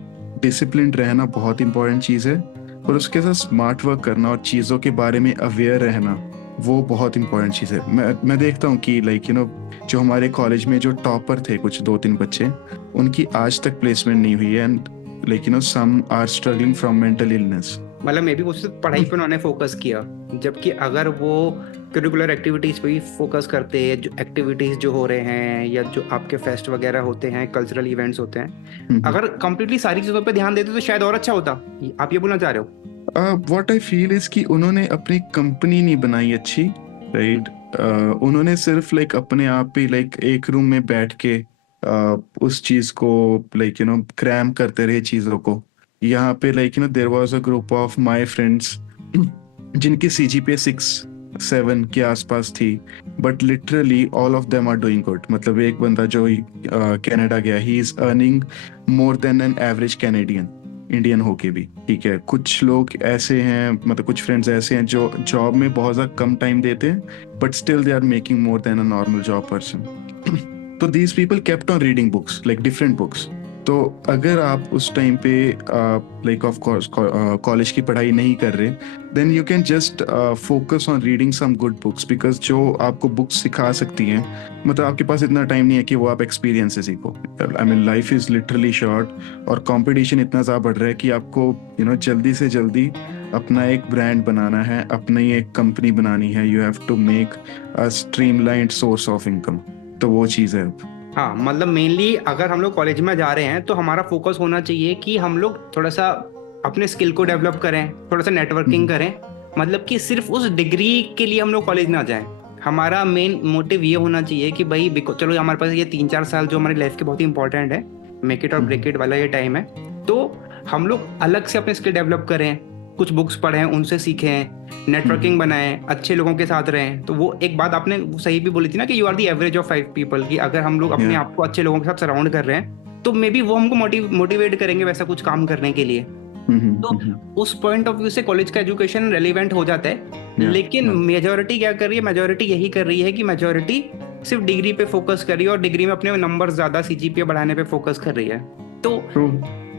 डिसिप्लिन रहना बहुत इम्पोर्टेंट चीज़ है, और उसके साथ स्मार्ट वर्क करना और चीज़ों के बारे में अवेयर रहना वो बहुत इंपॉर्टेंट चीज़ है। मैं देखता हूँ कि लाइक जो हमारे कॉलेज में जो टॉपर थे कुछ 2-3 बच्चे, उनकी आज तक प्लेसमेंट नहीं हुई है, and like some are struggling from mental illness. मतलब मे बी वो सिर्फ पढ़ाई पे उन्होंने फोकस किया, जबकि अगर वो करिकुलर एक्टिविटीज़ पे भी फोकस करते हैं, जो एक्टिविटीज़ जो हो रहे हैं या जो आपके फेस्ट वगैरह होते हैं, कल्चरल इवेंट्स होते हैं, अगर कंप्लीटली सारी चीज़ों पे ध्यान देते तो शायद और अच्छा होता। आप ये बोलना चाह रहे हो? व्हाट आई फील इज कि उन्होंने अपनी कंपनी नहीं बनाई अच्छी, राइट। उन्होंने सिर्फ लाइक अपने आप ही लाइक एक रूम में बैठ के उस चीज को लाइक क्रैम करते रहे चीजों को। यहाँ पे like there was a group of my friends जिनकी CGPA 6-7 के आसपास थी, but literally all of them are doing good. मतलब एक बंदा जो कनाडा गया, he is earning more than an average Canadian, Indian होके भी, ठीक है। कुछ लोग ऐसे हैं, मतलब कुछ फ्रेंड्स ऐसे हैं जो जॉब में बहुत ज़्यादा कम टाइम देते हैं, but still they are making more than a normal job person. तो these people kept on reading books, like different books. तो अगर आप उस टाइम पे लाइक ऑफ कोर्स कॉलेज की पढ़ाई नहीं कर रहे, then you can just focus on reading some good books, because जो आपको बुक्स सिखा सकती हैं, मतलब आपके पास इतना टाइम नहीं है कि वो आप एक्सपीरियंस से सीखो। I mean life is literally short, और कंपटीशन इतना ज़्यादा बढ़ रहा है कि आपको जल्दी से जल्दी अपना एक ब्रांड बनाना है, अपनी एक कंपनी बनानी है। You have to make a streamlined source of income. तो वो चीज़ है। हाँ, मतलब मेनली अगर हम लोग कॉलेज में जा रहे हैं तो हमारा फोकस होना चाहिए कि हम लोग थोड़ा सा अपने स्किल को डेवलप करें, थोड़ा सा नेटवर्किंग करें। मतलब कि सिर्फ उस डिग्री के लिए हम लोग कॉलेज ना जाएं। हमारा मेन मोटिव ये होना चाहिए कि भाई चलो हमारे पास ये 3-4 साल जो हमारी लाइफ के बहुत ही इंपॉर्टेंट है, मेक इट और ब्रेक इट वाला ये टाइम है, तो हम लोग अलग से अपने स्किल डेवलप करें, कुछ बुक्स पढ़ें, उनसे सीखें, नेटवर्किंग बनाएं, अच्छे लोगों के साथ रहें। तो वो एक बात आपने सही भी बोली थी ना कि you are the average of 5 people, कि अगर हम लोग अपने आप को अच्छे लोगों के साथ सराउंड कर रहे हैं तो मे बी वो हमको मोटिवेट करेंगे वैसा कुछ काम करने के लिए। तो उस पॉइंट ऑफ व्यू से कॉलेज का एजुकेशन रेलिवेंट हो जाता है। लेकिन मेजोरिटी क्या कर रही है? मेजोरिटी यही कर रही है कि मेजोरिटी सिर्फ डिग्री पे फोकस कर रही है और डिग्री में अपने नंबर ज्यादा CGPA बढ़ाने पे फोकस कर रही है। तो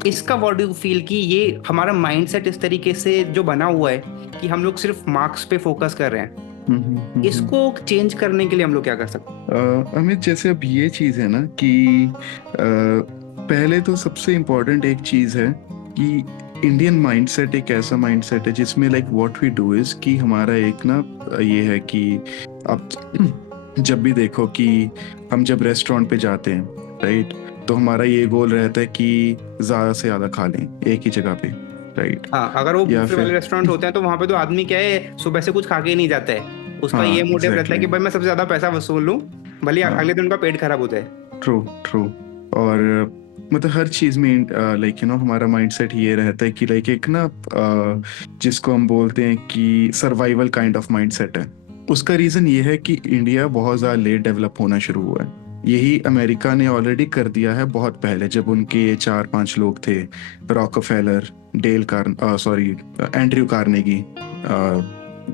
इसका व्हाट डू यू फील कि ये हमारा माइंडसेट इस तरीके से जो बना हुआ है कि हम लोग सिर्फ मार्क्स पे फोकस कर रहे हैं, इसको चेंज करने के लिए हम लोग क्या कर सकते हैं? अमित, जैसे अब ये चीज है ना कि पहले तो सबसे इम्पोर्टेंट एक चीज है कि इंडियन माइंडसेट एक ऐसा माइंडसेट है जिसमें like what we do is कि हमारा एक ना ये है कि आप जब भी देखो कि हम जब रेस्टोरेंट पे जाते हैं, राइट, तो हमारा ये गोल रहता है कि ज्यादा से ज्यादा खा लें एक ही जगह पे, राइट। हाँ, अगर वो बुफे वाले रेस्टोरेंट होते हैं तो वहां पे तो आदमी क्या है, सुबह से कुछ खा के ही नहीं जाता है। उसका ये मोटिव रहता है कि भाई मैं सबसे ज्यादा पैसा वसूल लूं, भले अगले दिन उनका पेट खराब होता है। ट्रू। और मतलब हर चीज में लाइक हमारा माइंडसेट ये रहता है कि लाइक एक ना जिसको हम बोलते हैं कि सर्वाइवल काइंड ऑफ माइंडसेट है। उसका रीजन ये है कि इंडिया बहुत ज्यादा लेट डेवलप होना शुरू हुआ है। यही अमेरिका ने ऑलरेडी कर दिया है बहुत पहले, जब उनके 4-5 लोग थे, रॉकफेलर, एंड्रयू कार्नेगी,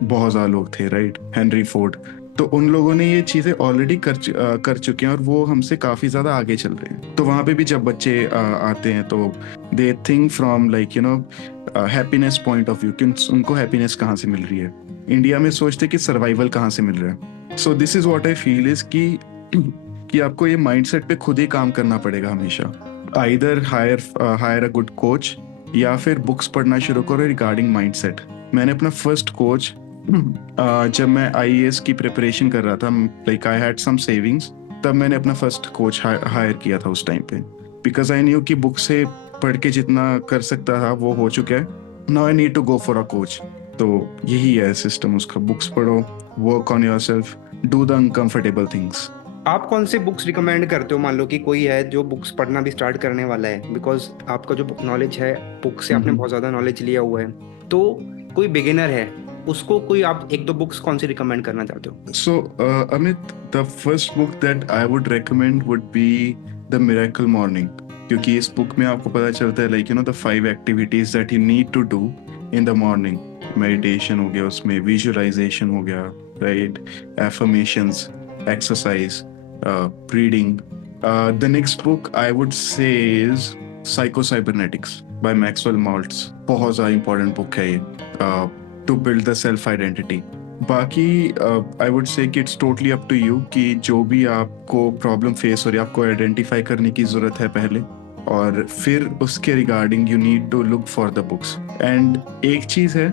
बहुत ज्यादा लोग थे, राइट, हेनरी फोर्ड। तो उन लोगों ने ये चीजें ऑलरेडी कर चुके हैं और वो हमसे काफी ज्यादा आगे चल रहे हैं। तो वहां पे भी जब बच्चे आते हैं तो they think from like happiness point of view कि उनको हैप्पीनेस कहाँ से मिल रही है। इंडिया में सोचते कि सर्वाइवल कहाँ से मिल रहा है। So this is what I feel is कि आपको ये माइंडसेट पे खुद ही काम करना पड़ेगा हमेशा। Either higher a good coach या फिर बुक्स पढ़ना शुरू करो रिगार्डिंग माइंडसेट। मैंने अपना फर्स्ट कोच जब मैं आईएएस की प्रिपरेशन कर रहा था, like I had some savings, तब मैंने अपना फर्स्ट कोच हायर किया था उस टाइम पे, बिकॉज आई न्यू कि बुक से पढ़ के जितना कर सकता था वो हो चुका है। Now I need to go for a coach. तो यही है सिस्टम उसका, बुक्स पढ़ो, work on yourself, do the uncomfortable things. आप कौन से बुक्स रिकमेंड करते हो? मान लो कि कोई है जो बुक्स पढ़ना भी स्टार्ट करने वाला है, बिकॉज आपका जो बुक नॉलेज है, बुक से आपने बहुत ज़्यादा नॉलेज लिया हुआ है, तो कोई बिगिनर है उसको कोई आप एक दो बुक्स कौन सी रिकमेंड करना चाहते हो? So, Amit, the first book that I would recommend would be The Miracle Morning, क्योंकि इस बुक में आपको पता चलता है like the 5 activities that you need to do in the morning. Meditation हो गया, उसमें विजुअलाइजेशन हो गया, right, affirmations, exercise, reading. The next book I would say is Psycho-Cybernetics by Maxwell Maltz. बहुत ज़्यादा इंपॉर्टेंट बुक है ये to build the self identity. बाकी आई वुड से कि it's totally up to you कि जो भी आपको प्रॉब्लम फेस हो रही है आपको आइडेंटिफाई करने की ज़रूरत है पहले, और फिर उसके regarding you need to look for the books. And एक चीज़ है,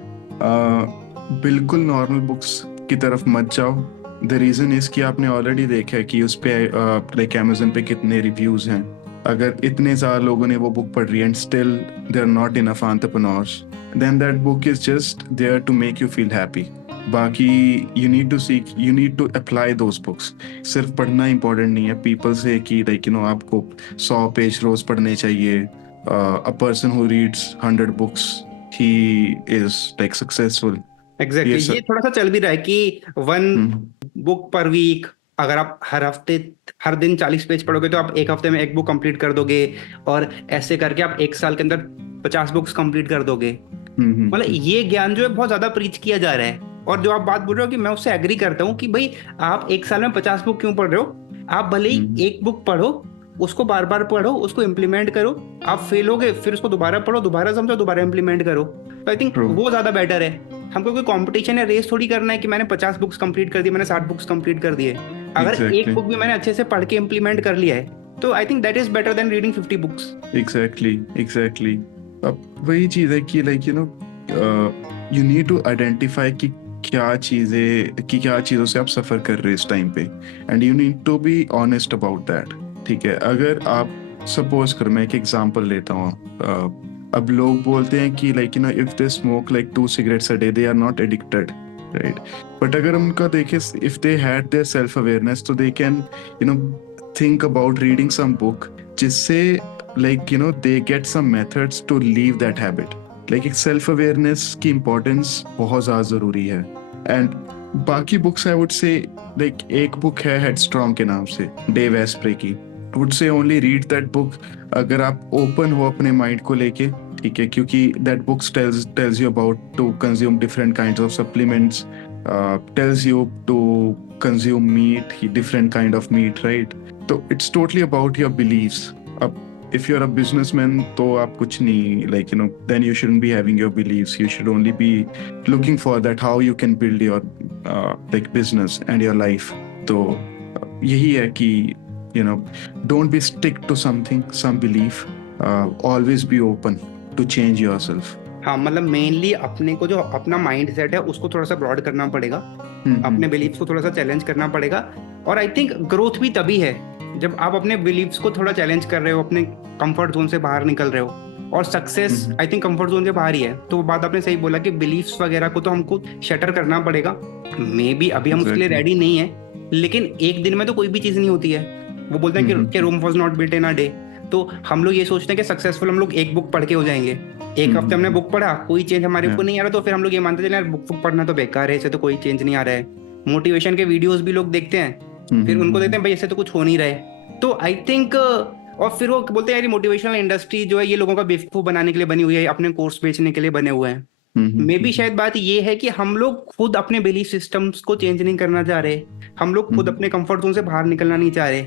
बिल्कुल नॉर्मल बुक्स की तरफ मत जाओ। द रीज़न इज़ कि आपने ऑलरेडी देखा है कि उस पर लाइक अमेजन पे कितने रिव्यूज़ हैं। अगर इतने ज़्यादा लोगों ने वो बुक पढ़ रही है and still they are not enough entrepreneurs, then that book is just there to make you feel happy. बाकी you need to apply those books. सिर्फ पढ़ना important नहीं है। people से कि आपको 100 पेज रोज पढ़ने चाहिए। a person who reads 100 books, he is like successful. Exactly ये थोड़ा सा चल भी रहा है कि 1 बुक पर वीक, अगर आप हर दिन 40 पेज पढ़ोगे तो आप एक हफ्ते में 1 बुक कंप्लीट कर दोगे, और ऐसे करके आप 1 साल के अंदर 50 बुक्स कंप्लीट कर दोगे। मतलब ये ज्ञान जो है बहुत ज्यादा प्रीच किया जा रहा है। और जो आप बात बोल रहे हो कि मैं उससे एग्री करता हूँ कि भाई आप 1 साल में 50 बुक क्यों पढ़ रहे हो? आप भले ही 1 बुक पढ़ो, उसको बार बार पढ़ो, उसको इम्प्लीमेंट करो। आप फेल होगे फिर उसको दोबारा पढ़ो, दोबारा समझो, दोबारा इम्प्लीमेंट करो। तो आई थिंक वो ज्यादा बेटर है। हमको कोई कंपटीशन या रेस थोड़ी करना है कि मैंने 50 बुक्स कंप्लीट कर दी, मैंने 60 बुक्स कंप्लीट कर दिए। अगर एक बुक भी मैंने अच्छे से पढ़ के इम्प्लीमेंट कर लिया है तो I think that is better than reading 50 books. Exactly. अब वही चीज है कि like you need to identify कि क्या चीज़ों से आप सफ़र कर रहे हैं इस टाइम पे, and you need to be honest about that. ठीक है, अगर आप सपोज कर, मैं एक एग्जांपल लेता हूँ। अब लोग बोलते हैं कि like if they smoke like 2 cigarettes a day they are not addicted, right. But अगर हम उनका देखें, if they had their self awareness तो they can think about reading some book, जिससे like they get some methods to leave that habit. Like एक self awareness की importance बहुत ज़्यादा ज़रूरी है। एंड बाकी books I would say like एक बुक है हेडस्ट्रॉन्ग के नाम से, डेव एस्प्रे की। आई वुड से ओनली रीड दैट बुक अगर आप ओपन हो अपने माइंड को लेके, ठीक है, क्योंकि that book tells you about to consume different kinds of supplements, tells you to consume meat, different kind of meat, right. तो it's totally about your believes. अब if you're a businessman तो आप कुछ नहीं like then you shouldn't be having your beliefs, you should only be looking for that how you can build your like business and your life. तो यही है कि don't be stick to something, some belief, always be open to change yourself. हाँ, मतलब mainly अपने को जो अपना माइंड सेट है उसको थोड़ा सा ब्रॉड करना पड़ेगा, अपने बिलीव्स को थोड़ा सा चैलेंज करना पड़ेगा। और आई थिंक ग्रोथ भी तभी है जब आप अपने बिलीव्स को थोड़ा चैलेंज कर रहे हो, अपने कंफर्ट जोन से बाहर निकल रहे हो। और success I think comfort zone के बाहर ही है। तो वो बात आपने सही बोला कि बिलीव्स वगैरह को तो हमको शटर करना पड़ेगा। मे बी अभी हम उसके लिए रेडी नहीं है, लेकिन एक दिन में तो कोई भी चीज नहीं होती है। वो बोलते हैं कि Rome was not built in a day. तो हम लोग ये सोचते हैं कि सक्सेसफुल हम लोग 1 बुक पढ़ के हो जाएंगे। एक हफ्ते हमने बुक पढ़ा, कोई चेंज हमारे ऊपर नहीं आ रहा, तो फिर हम लोग ये मानते चले यार बुक पढ़ना तो बेकार है, इससे तो कोई चेंज नहीं आ रहा है। मोटिवेशन के वीडियोस भी लोग देखते हैं, फिर उनको देखते हैं भाई इससे तो कुछ हो नहीं रहा है। तो आई थिंक और फिर वो बोलते हैं यार मोटिवेशनल इंडस्ट्री जो है ये लोगों का बेवकूफ बनाने के लिए बनी हुई है, अपने कोर्स बेचने के लिए बने हुए हैं। मे बी शायद बात ये है कि हम लोग खुद अपने बिलीफ सिस्टम्स को चेंज नहीं करना चाह रहे, हम लोग खुद अपने कंफर्ट जोन से बाहर निकलना नहीं चाह रहे।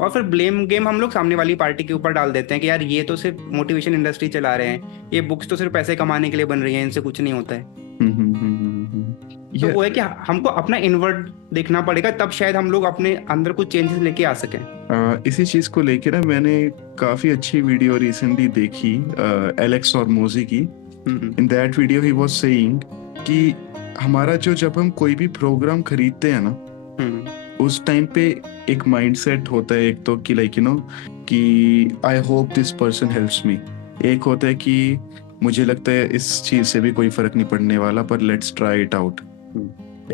और फिर ब्लेम गेम हम लोग सामने वाली पार्टी के ऊपर डाल देते हैं कि यार ये तो सिर्फ मोटिवेशन इंडस्ट्री चला रहे हैं, ये बुक्स तो सिर्फ पैसे कमाने के लिए बन रही हैं, इनसे कुछ नहीं होता है। तो ये वो है कि हमको अपना इनवर्ड देखना पड़ेगा, तब शायद हम लोग अपने अंदर कुछ चेंजेस लेके आ सकें। इसी चीज को लेके ना मैंने काफी अच्छी वीडियो रिसेंटली देखी एलेक्स और मोजी की। In that video he was saying कि हमारा जो जब हम कोई भी प्रोग्राम खरीदते हैं ना, उस टाइम पे एक माइंडसेट होता है, एक तो कि लाइक यू नो कि I hope this person helps me, एक होता है कि मुझे लगता है इस चीज से भी कोई फर्क नहीं पड़ने वाला पर लेट्स ट्राई इट आउट।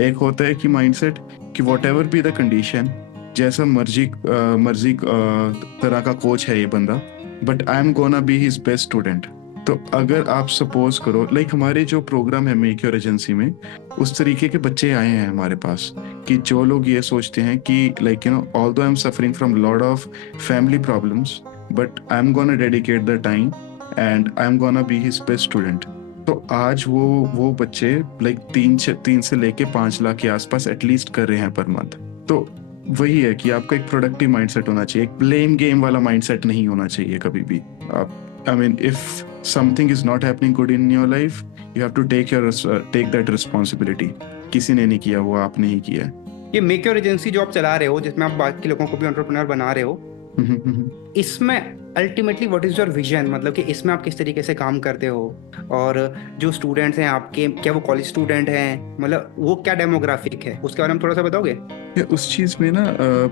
एक होता है कि माइंडसेट कि what ever be the condition, जैसा मर्जी तरह का कोच है ये बंदा, but I am gonna be his best student. तो अगर आप सपोज करो लाइक हमारे जो प्रोग्राम है मेक योर एजेंसी में, उस तरीके के बच्चे आए हैं हमारे पास कि जो लोग ये सोचते हैं कि like you no although I am suffering from lot of family problems but I am gonna dedicate the time and I am gonna be his best student. तो आज वो बच्चे लाइक 3 से लेके 5 लाख के आसपास एटलीस्ट कर रहे हैं पर मंथ। तो वही है कि आपका एक प्रोडक्टिव माइंडसेट होना चाहिए, एक ब्लेम गेम वाला माइंडसेट नहीं होना चाहिए कभी भी। आप I mean, if something is not happening good in your life, you have to take that responsibility. किसी ने नहीं किया, वो आपने ही किया है। ये मेक योर एजेंसी जो आप चला रहे हो, जिसमें आप बाकी लोगों को भी एंटरप्रेन्योर बना रहे हो, इसमें ultimately what is your vision, मतलब कि इसमें आप किस तरीके से काम करते हो, और जो स्टूडेंट्स हैं आपके, क्या वो कॉलेज स्टूडेंट हैं, मतलब वो क्या डेमोग्राफिक है, उसके बारे में थोड़ा सा बताओगे? उस चीज में ना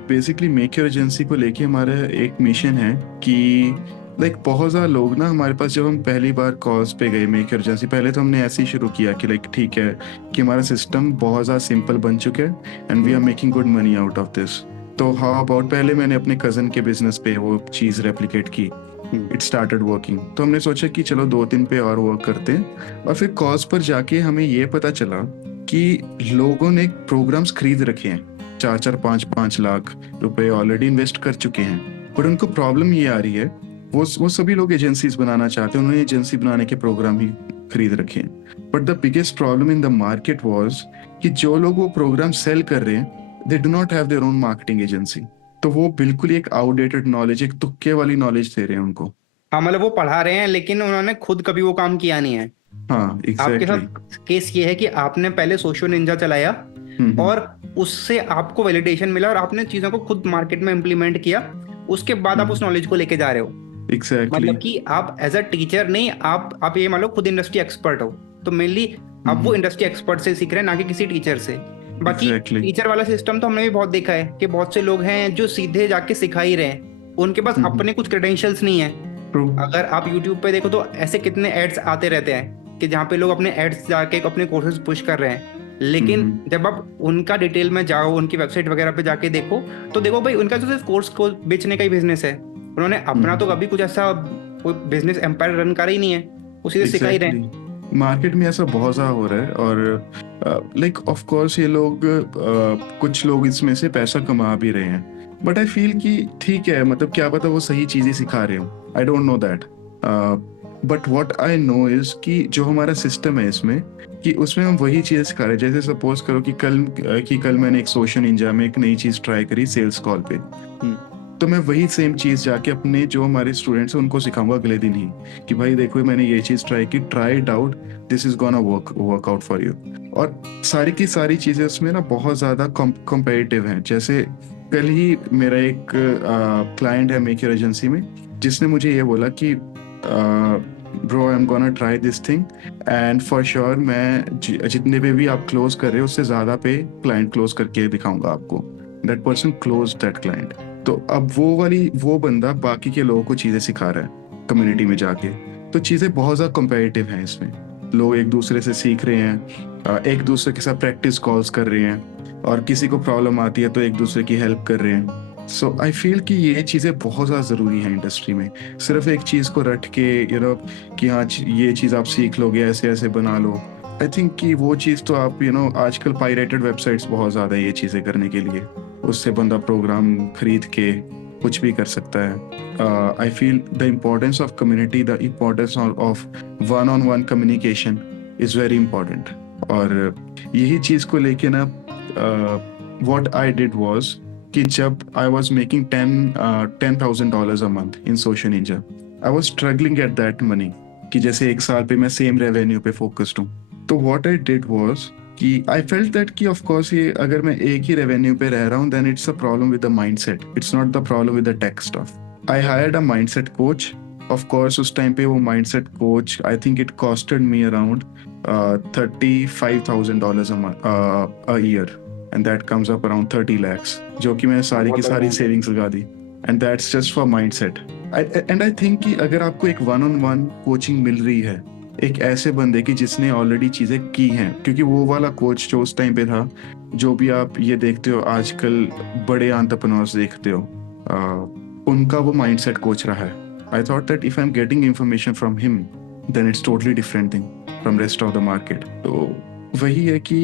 बेसिकली मेक योर एजेंसी को लेके हमारा एक मिशन है कि लाइक बहुत ज़्यादा लोग ना हमारे पास, जब हम पहली बार कॉल्स पे गए मेक योर एजेंसी, पहले तो हमने ऐसे ही शुरू किया कि लाइक ठीक है कि हमारा सिस्टम बहुत ज़्यादा सिंपल बन चुका है and we are making good money out of this. तो हाउ अबाउट, पहले मैंने अपने कज़न के बिजनेस पे वो चीज़ रेप्लिकेट की, इट स्टार्टेड वर्किंग। तो हमने सोचा कि चलो 2-3 पे और वर्क करते हैं, और फिर कॉल्स पर जाके हमें ये पता चला कि लोगों ने प्रोग्राम्स खरीद रखे हैं, 4-4, 5-5 लाख रुपए ऑलरेडी इन्वेस्ट कर चुके हैं, बट उनको प्रॉब्लम ये आ रही है, वो सभी लोग एजेंसीज बनाना चाहते हैं, उन्होंने एजेंसी बनाने के प्रोग्राम ही खरीद रखे हैं। But the biggest problem in the market was कि जो लोग वो प्रोग्राम सेल कर रहे हैं, they do not have their own marketing agency. तो वो बिल्कुल एक आउटडेटेड नॉलेज, एक तुक्के वाली नॉलेज दे रहे हैं उनको। हाँ, मतलब वो पढ़ा रहे हैं लेकिन उन्होंने खुद कभी वो काम किया नहीं है। हाँ, आपके साथ केस ये है कि आपने पहले सोशल निंजा चलाया और उससे आपको वैलिडेशन मिला और आपने चीजों को खुद मार्केट में इम्प्लीमेंट किया, उसके बाद आप उस नॉलेज को लेके जा रहे हो। Exactly. मतलब कि आप एज अ टीचर नहीं, आप ये मान लो खुद इंडस्ट्री एक्सपर्ट हो, तो मेनली आप वो इंडस्ट्री एक्सपर्ट से सीख रहे हैं, ना कि किसी टीचर से। बाकी टीचर वाला सिस्टम तो हमने भी बहुत देखा है कि बहुत से लोग हैं जो सीधे जाके सिखा ही रहे हैं, उनके पास अपने कुछ क्रेडेंशियल्स नहीं है। अगर आप यूट्यूब पे देखो तो ऐसे कितने एड्स आते रहते हैं कि जहाँ पे लोग अपने एड्स जाके अपने कोर्सेज पुश कर रहे हैं, लेकिन जब आप उनका डिटेल में जाओ, उनकी वेबसाइट वगैरह पे जाके देखो, तो देखो भाई उनका तो सिर्फ कोर्स को बेचने का ही बिजनेस है, उन्होंने अपना तो कभी कुछ ऐसा कोई बिजनेस एम्पायर रन करा ही नहीं है, वो सीधे सिखा ही रहे हैं। मार्केट में ऐसा बहुत ज़्यादा हो रहा है, और लाइक ऑफ कोर्स ये लोग कुछ लोग इसमें से पैसा कमा भी रहे हैं, बट आई फील कि ठीक है, मतलब क्या पता वो सही चीज़ें सिखा रहे हो, I don't know that, but what I know is कि जो हमारा सिस्टम है इसमें, कि उसमें हम वही चीज़ें सिखा रहे हैं। जैसे सपोज करो कि कल मैंने एक सोशल निंजा में एक नई चीज़ ट्राई करी सेल्स कॉल पे, तो मैं वही सेम चीज़ जाके अपने जो हमारे स्टूडेंट्स हैं उनको सिखाऊंगा अगले दिन ही कि भाई देखो मैंने ये चीज़ ट्राई की, try it out, this is gonna work out for you. और सारी की सारी चीज़ें उसमें ना बहुत ज़्यादा कॉम्पिटिटिव हैं। जैसे कल ही मेरा एक क्लाइंट है मेक योर एजेंसी में, जिसने मुझे ये बोला कि bro I am gonna try this thing and for sure मैं जितने पे भी आप क्लोज कर रहे हो उससे ज़्यादा पे क्लाइंट क्लोज करके दिखाऊंगा आपको। That person close that client. तो अब वो बंदा बाकी के लोगों को चीज़ें सिखा रहा है कम्युनिटी में जाके। तो चीज़ें बहुत ज़्यादा कम्पेटिटिव हैं इसमें, लोग एक दूसरे से सीख रहे हैं, एक दूसरे के साथ प्रैक्टिस कॉल्स कर रहे हैं, और किसी को प्रॉब्लम आती है तो एक दूसरे की हेल्प कर रहे हैं। सो आई फील कि ये चीज़ें बहुत ज़्यादा ज़रूरी हैं इंडस्ट्री में। सिर्फ एक चीज़ को रट के कि हाँ ये चीज़ आप सीख लोगे, ऐसे ऐसे बना लो, आई थिंक कि वो चीज़ तो आप आजकल पायरेटेड वेबसाइट्स बहुत ज़्यादा है ये चीज़ें करने के लिए, उससे बंदा प्रोग्राम खरीद के कुछ भी कर सकता है। I feel the importance of community, the importance of one on one communication is very important. और यही चीज़ को लेके ना व्हाट आई डिड वाज कि जब I was making $10,000 a month in social Ninja, I was struggling at that money, कि जैसे एक साल पे मैं सेम रेवेन्यू पे फोकस्ड हूँ। तो व्हाट आई डिड वाज कि आई फेल्ट दैट कि ऑफ कोर्स ये अगर मैं एक ही रेवेन्यू पे रह रहा हूँ then it's a problem with the mindset, it's not the problem with the tech stuff. I hired a mindset coach. Of course उस टाइम पे वो mindset coach, I think it costed me around $35,000 a year, and that comes up around 30 lakhs, जो कि मैं सारी की सारी savings लगा दी, and that's just for mindset. And I think कि अगर आपको एक वन ऑन वन कोचिंग मिल रही है एक ऐसे बंदे की जिसने ऑलरेडी चीज़ें की हैं, क्योंकि वो वाला कोच जो उस टाइम पे था, जो भी आप ये देखते हो आजकल बड़े एंटरप्रेन्योर्स देखते हो, उनका वो माइंडसेट कोच रहा है। I thought that if I am getting information from him then it's totally different thing from rest of the market. तो वही है कि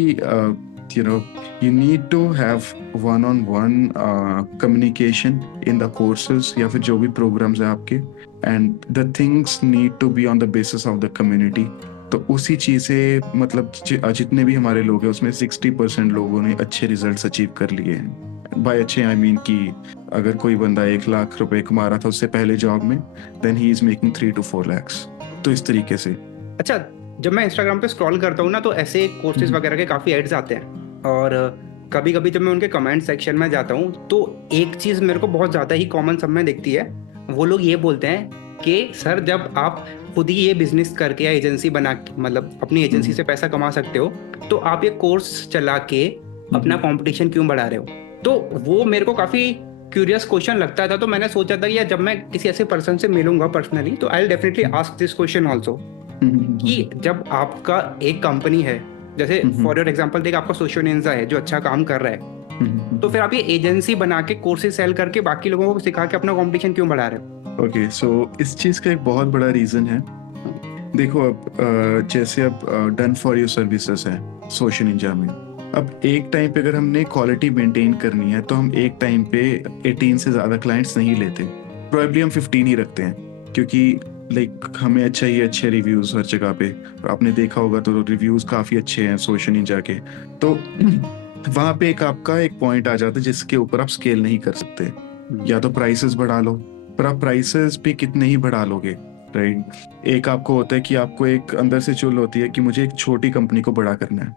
you need to have one-on-one communication in the courses या फिर जो भी programs है आपके, and the things need to be on the basis of the community। तो उसी चीज़ से मतलब जितने भी हमारे लोग हैं उसमें 60% लोगों ने अच्छे रिजल्ट्स अचीव कर लिए हैं। बाय अच्छे आई मीन कि अगर कोई बंदा 1 लाख रुपए कमा रहा था उससे पहले जॉब में, then he is making 3 to 4 lakhs। तो इस तरीके से। अच्छा, जब मैं इंस्टाग्राम पे स्क्रॉल करता हूँ ना तो ऐसे कोर्सेज वगैरह के काफ़ी एड्स आते हैं, और कभी कभी जब मैं उनके कमेंट सेक्शन में जाता हूँ तो एक चीज़ मेरे को बहुत ज़्यादा ही कॉमन सब में दिखती है। वो लोग ये बोलते हैं कि सर जब आप खुद ही ये बिजनेस करके या एजेंसी बना के मतलब अपनी एजेंसी से पैसा कमा सकते हो तो आप ये कोर्स चला के अपना कंपटीशन क्यों बढ़ा रहे हो। तो वो मेरे को काफ़ी क्यूरियस क्वेश्चन लगता था। तो मैंने सोचा था कि यार जब मैं किसी ऐसे पर्सन से मिलूंगा पर्सनली तो I will definitely ask this question also कि जब आपका एक कंपनी है, जैसे फॉर योर एग्जांपल देख आपका सोशल निंजा है जो अच्छा काम कर रहा है, तो फिर आप ये एजेंसी बना के कोर्सेज सेल करके बाकी लोगों को सिखा के अपना कंपटीशन क्यों बढ़ा रहे हो। ओके, सो इस चीज़ का एक बहुत बड़ा रीज़न है। देखो अब जैसे अब डन फॉर यू सर्विसेज है सोशल निंजा में, अब एक टाइम पे अगर हमने क्वालिटी मेंटेन करनी है तो हम एक टाइम पे 18 से ज़्यादा क्लाइंट्स नहीं लेते, प्रोबेबली हम 15 ही रखते हैं, क्योंकि लाइक हमें चाहिए अच्छे रिव्यूज़ हर जगह पे। आपने देखा होगा तो रिव्यूज़ काफ़ी अच्छे हैं सोशल निंजा के, तो वहाँ पे एक आपका एक पॉइंट आ जाता है जिसके ऊपर आप स्केल नहीं कर सकते। या तो प्राइसेस बढ़ा लो, पर आप प्राइसेस भी कितने ही बढ़ा लोगे, राइट। एक आपको होता है कि आपको एक अंदर से चुल होती है कि मुझे एक छोटी कंपनी को बड़ा करना है,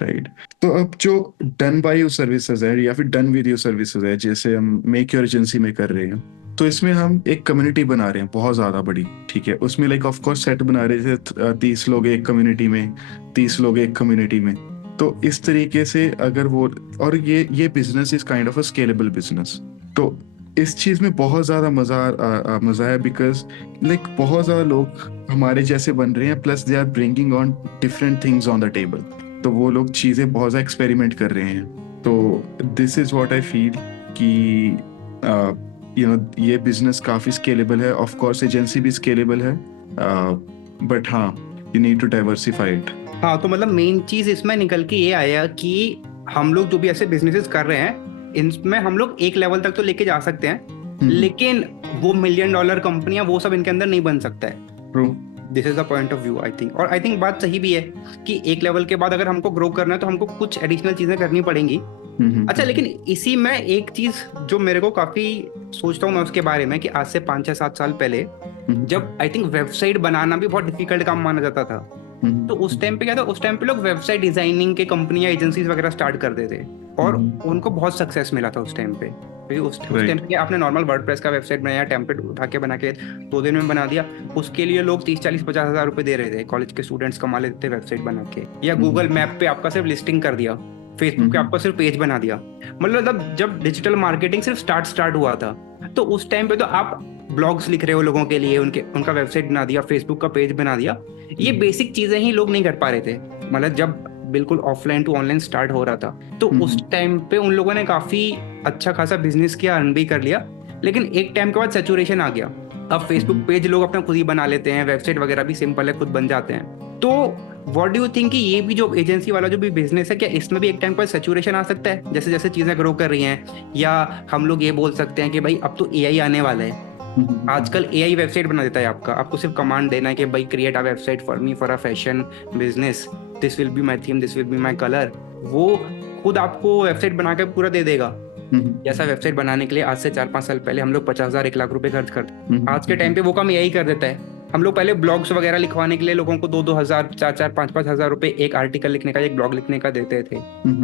राइट। तो अब जो डन बाय यू सर्विसेज है या फिर डन विद यू सर्विसेज है, जैसे हम मेक योर एजेंसी में कर रहे हैं, तो इसमें हम एक कम्युनिटी बना रहे हैं बहुत ज्यादा बड़ी, ठीक है। उसमें लाइक ऑफ कोर्स सेट बना रहे थे 30 लोग एक कम्युनिटी में, 30 लोग एक कम्युनिटी में। तो इस तरीके से अगर वो, और ये business is kind of a scalable business. तो इस चीज में बहुत ज्यादा मजा है बिकॉज लाइक बहुत ज्यादा लोग हमारे जैसे बन रहे हैं, plus they are bringing on different things on the table. तो वो लोग चीजें बहुत ज्यादा एक्सपेरिमेंट कर रहे हैं। तो this is what I feel कि ये बिजनेस काफी स्केलेबल है। ऑफ कोर्स एजेंसी भी स्केलेबल है, बट हाँ, you need to diversify it. हाँ, तो मतलब मेन चीज इसमें निकल के ये आया कि हम लोग जो भी ऐसे बिजनेसेस कर रहे हैं इनमें हम लोग एक लेवल तक तो लेके जा सकते हैं, लेकिन वो $1 मिलियन कंपनियां वो सब इनके अंदर नहीं बन सकता है। True, this is the point of view I think. और आई थिंक बात सही भी है कि एक लेवल के बाद अगर हमको ग्रो करना है तो हमको कुछ एडिशनल चीजें करनी पड़ेंगी। अच्छा, लेकिन इसी में एक चीज जो मेरे को काफी सोचता हूँ मैं उसके बारे में कि आज से 5-6-7 साल पहले जब आई थिंक वेबसाइट बनाना भी बहुत डिफिकल्ट काम माना जाता था, तो उस टाइम पे क्या था, उस टाइम पे लोग वेबसाइट डिजाइनिंग के कंपनियां एजेंसीज वगैरह स्टार्ट करते थे और उनको बहुत सक्सेस मिला था उस टाइम पे। उस टाइम पे आपने नॉर्मल वर्डप्रेस का वेबसाइट बनाया, टेम्पलेट उठा के बना के 2 दिन में बना दिया, उसके लिए लोग 30-40-50 हज़ार रुपए दे रहे थे। कॉलेज के स्टूडेंट्स कमा लेते थे वेबसाइट बना के। या गूगल मैप पे आपका सिर्फ लिस्टिंग कर दिया, फेसबुक पे आपका सिर्फ पेज बना दिया। मतलब जब डिजिटल मार्केटिंग सिर्फ स्टार्ट हुआ था, तो उस टाइम पे तो आप ब्लॉग्स लिख रहे हो लोगों के लिए, उनका वेबसाइट बना दिया, फेसबुक का पेज बना दिया। ये बेसिक चीजें ही लोग नहीं कर पा रहे थे। मतलब जब बिल्कुल ऑफलाइन टू ऑनलाइन स्टार्ट हो रहा था, तो उस टाइम पे उन लोगों ने काफी अच्छा खासा बिजनेस किया, अर्न भी कर लिया। लेकिन एक टाइम के बाद सैचुरेशन आ गया। अब फेसबुक पेज लोग अपना खुद ही बना लेते हैं, वेबसाइट वगैरह भी सिंपल है, खुद बन जाते हैं। तो व्हाट डू यू थिंक कि ये भी जो एजेंसी वाला जो भी बिजनेस है, क्या इसमें भी एक टाइम पर सैचुरेशन आ सकता है जैसे जैसे चीजें ग्रो कर रही हैं? या हम लोग ये बोल सकते हैं कि भाई अब तो एआई आने वाला है, आजकल एआई वेबसाइट बना देता है आपको सिर्फ कमांड देना है कि भाई create a website for me for a fashion business, this will be my theme, this will be my colour. वो खुद आपको वेबसाइट बना के पूरा दे देगा। जैसा वेबसाइट बनाने के लिए आज से 4-5 साल पहले हम लोग 50,000 1 लाख रुपए खर्च करते, आज के टाइम पे वो काम यही कर देता है। हम लोग पहले ब्लॉग्स वगैरह लिखवाने के लिए लोगों को 2-2 हज़ार 4-4 5-5 हज़ार रुपए एक आर्टिकल लिखने का, एक ब्लॉग लिखने का देते थे।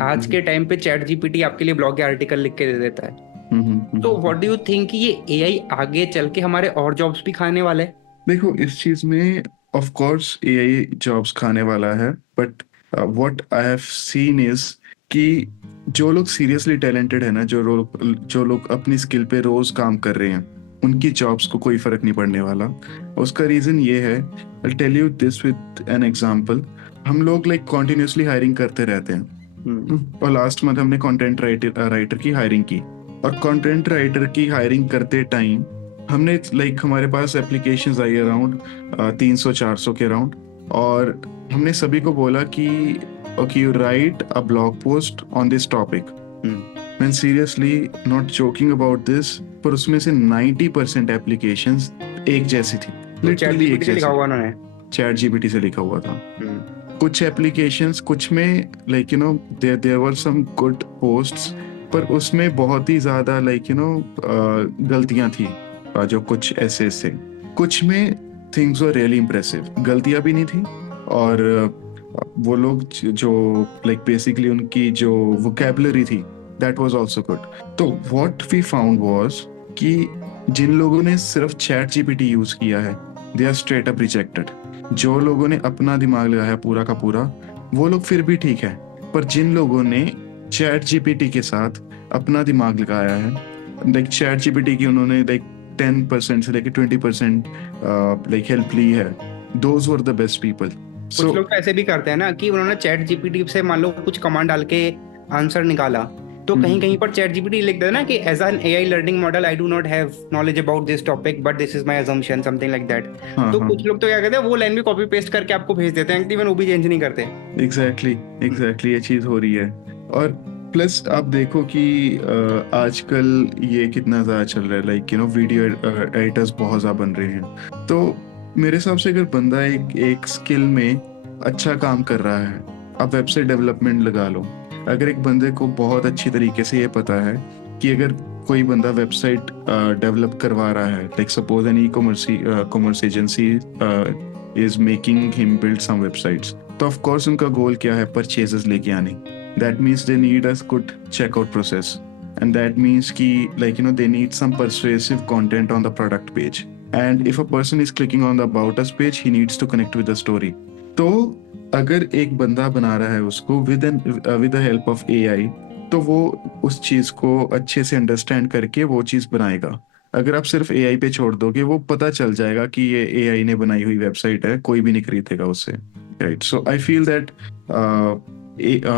आज के टाइम पे चैट जीपीटी आपके लिए ब्लॉग या आर्टिकल लिख के दे देता है। तो व्हाट डू यू थिंक ये एआई आगे चल के हमारे और जॉब्स भी खाने वाले हैं? देखो, इस चीज में ऑफ कोर्स एआई जॉब्स खाने वाला है, but what I have seen is कि जो लोग सीरियसली टैलेंटेड है ना, जो लोग अपनी स्किल पे रोज काम कर रहे हैं, उनकी जॉब्स को कोई फर्क नहीं पड़ने वाला। उसका रीजन ये है, I tell you this with an example. हम लोग लाइक कॉन्टिन्यूसली हायरिंग करते रहते हैं, और लास्ट मंथ हमने कंटेंट राइटर की हायरिंग की, और कंटेंट राइटर की हायरिंग करते टाइम हमने लाइक हमारे पास एप्लीकेशंस आई अराउंड 300-400 के अराउंड, और हमने सभी को बोला कि okay you write a blog post on this topic. मैं seriously not joking about this, पर उसमें से 90% एप्लीकेशंस एक जैसी थी, लिटरली एक जैसी। चैट जीपीटी से लिखा हुआ था। कुछ एप्लीकेशंस, कुछ में like you know there were some good posts, पर उसमें बहुत ही ज्यादा लाइक यू नो गलतियां थी, जो कुछ ऐसे से। कुछ में थिंग्स वर रियली इम्प्रेसिव, गलतियां भी नहीं थी, और वो लोग जो लाइक बेसिकली उनकी जो वोकैबुलरी थी दैट वाज आल्सो गुड। तो व्हाट वी फाउंड वाज कि जिन लोगों ने सिर्फ चैट जीपीटी यूज किया है, they are straight up rejected. जो लोगों ने अपना दिमाग लगाया पूरा का पूरा, वो लोग फिर भी ठीक है, पर जिन लोगों ने चैट जीपीटी के साथ अपना दिमाग लगाया है, लाइक चैट जीपीटी की उन्होंने लाइक 10% से लेके 20% लाइक हेल्प ली है, those were the best people. कुछ लोग ऐसे भी करते हैं ना कि उन्होंने चैट जीपीटी से मान लो कुछ कमांड डाल के आंसर निकाला, तो कहीं कहीं पर चैट जीपीटी लिख देता है ना कि as an AI learning model I do not have knowledge about this topic but this is my assumption, something like that. तो कुछ लोग तो क्या करते हैं, वो लाइन भी कॉपी पेस्ट करके आपको भेज देते हैं, इवन वो भी चेंज नहीं करते। एग्जैक्टली ये चीज हो रही है। और प्लस आप देखो कि आजकल ये कितना ज्यादा चल रहा है, like you no video editors बहुत ज्यादा बन रहे हैं। तो मेरे हिसाब से अगर बंदा एक स्किल में अच्छा काम कर रहा है, आप वेबसाइट डेवलपमेंट लगा लो। अगर एक बंदे को बहुत अच्छी तरीके से ये पता है कि अगर कोई बंदा वेबसाइट डेवलप करवा रहा है, like suppose an ecommerce agency is making him build some websites, तो ऑफ कोर्स उनका गोल क्या है, परचेजेस लेके आने। That means they need a good checkout process, and that means कि like you know they need some persuasive content on the product page, and if a person is clicking on the about us page, he needs to connect with the story. तो अगर एक बंदा बना रहा है उसको with the help of AI, तो वो उस चीज को अच्छे से अंडरस्टैंड करके वो चीज बनाएगा। अगर आप सिर्फ AI पे छोड़ दोगे, वो पता चल जाएगा कि ये AI ने बनाई हुई वेबसाइट है, कोई भी नहीं खरीदेगा उससे, right? So I feel that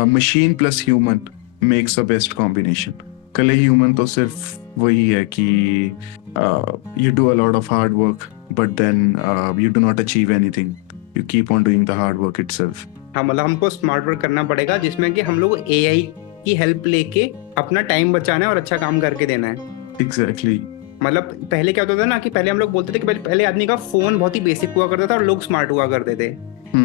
machine plus human makes a best combination. कल ह्यूमन तो सिर्फ वही है कि you do a lot of hard work, but then you do not achieve anything. You keep on doing the hard work itself. हाँ, मतलब हमको smart work करना पड़ेगा, जिसमें कि हम लोग एआई की हेल्प लेके अपना टाइम बचाना है और अच्छा काम करके देना है। Exactly. मतलब पहले क्या होता था ना कि पहले हम लोग बोलते थे कि पहले आदमी का फोन बहुत ही बेसिक हुआ करता था और लोग स्मार्ट हुआ करते थे।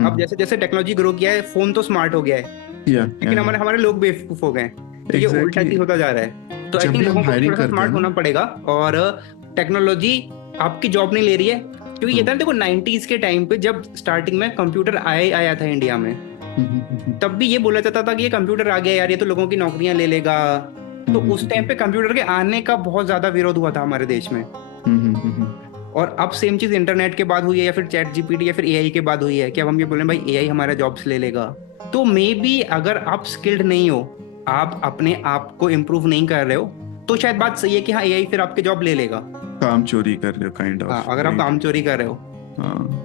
अब जैसे जैसे टेक्नोलॉजी ग्रो किया है, फोन तो स्मार्ट हो गया है, लेकिन हमारे लोग बेवकूफ हो गए। तो ये उल्टा ही होता जा रहा है। तो आई थिंक लोगों को थोड़ा स्मार्ट होना पड़ेगा, और टेक्नोलॉजी आपकी जॉब नहीं ले रही है। क्योंकि ये था देखो 90s के टाइम पे जब स्टार्टिंग में कंप्यूटर आया था इंडिया में, तब भी ये बोला जाता था कि ये कंप्यूटर आ गया यार, ये तो लोगों की नौकरियां ले लेगा। तो उस टाइम पे कंप्यूटर के आने का बहुत ज्यादा विरोध हुआ था हमारे देश में। और अब सेम चीज इंटरनेट के बाद हुई है, या फिर चैट जीपीटी या फिर एआई के बाद हुई है कि अब हम ये बोले भाई एआई हमारा जॉब्स ले लेगा। तो मे बी अगर आप स्किल्ड नहीं हो, आप अपने आप को इम्प्रूव नहीं कर रहे हो, तो शायद बात सही है कि हाँ एआई फिर आपके जॉब ले लेगा। काम चोरी कर रहे हो काइंड ऑफ। हाँ, अगर आप काम चोरी कर रहे हो,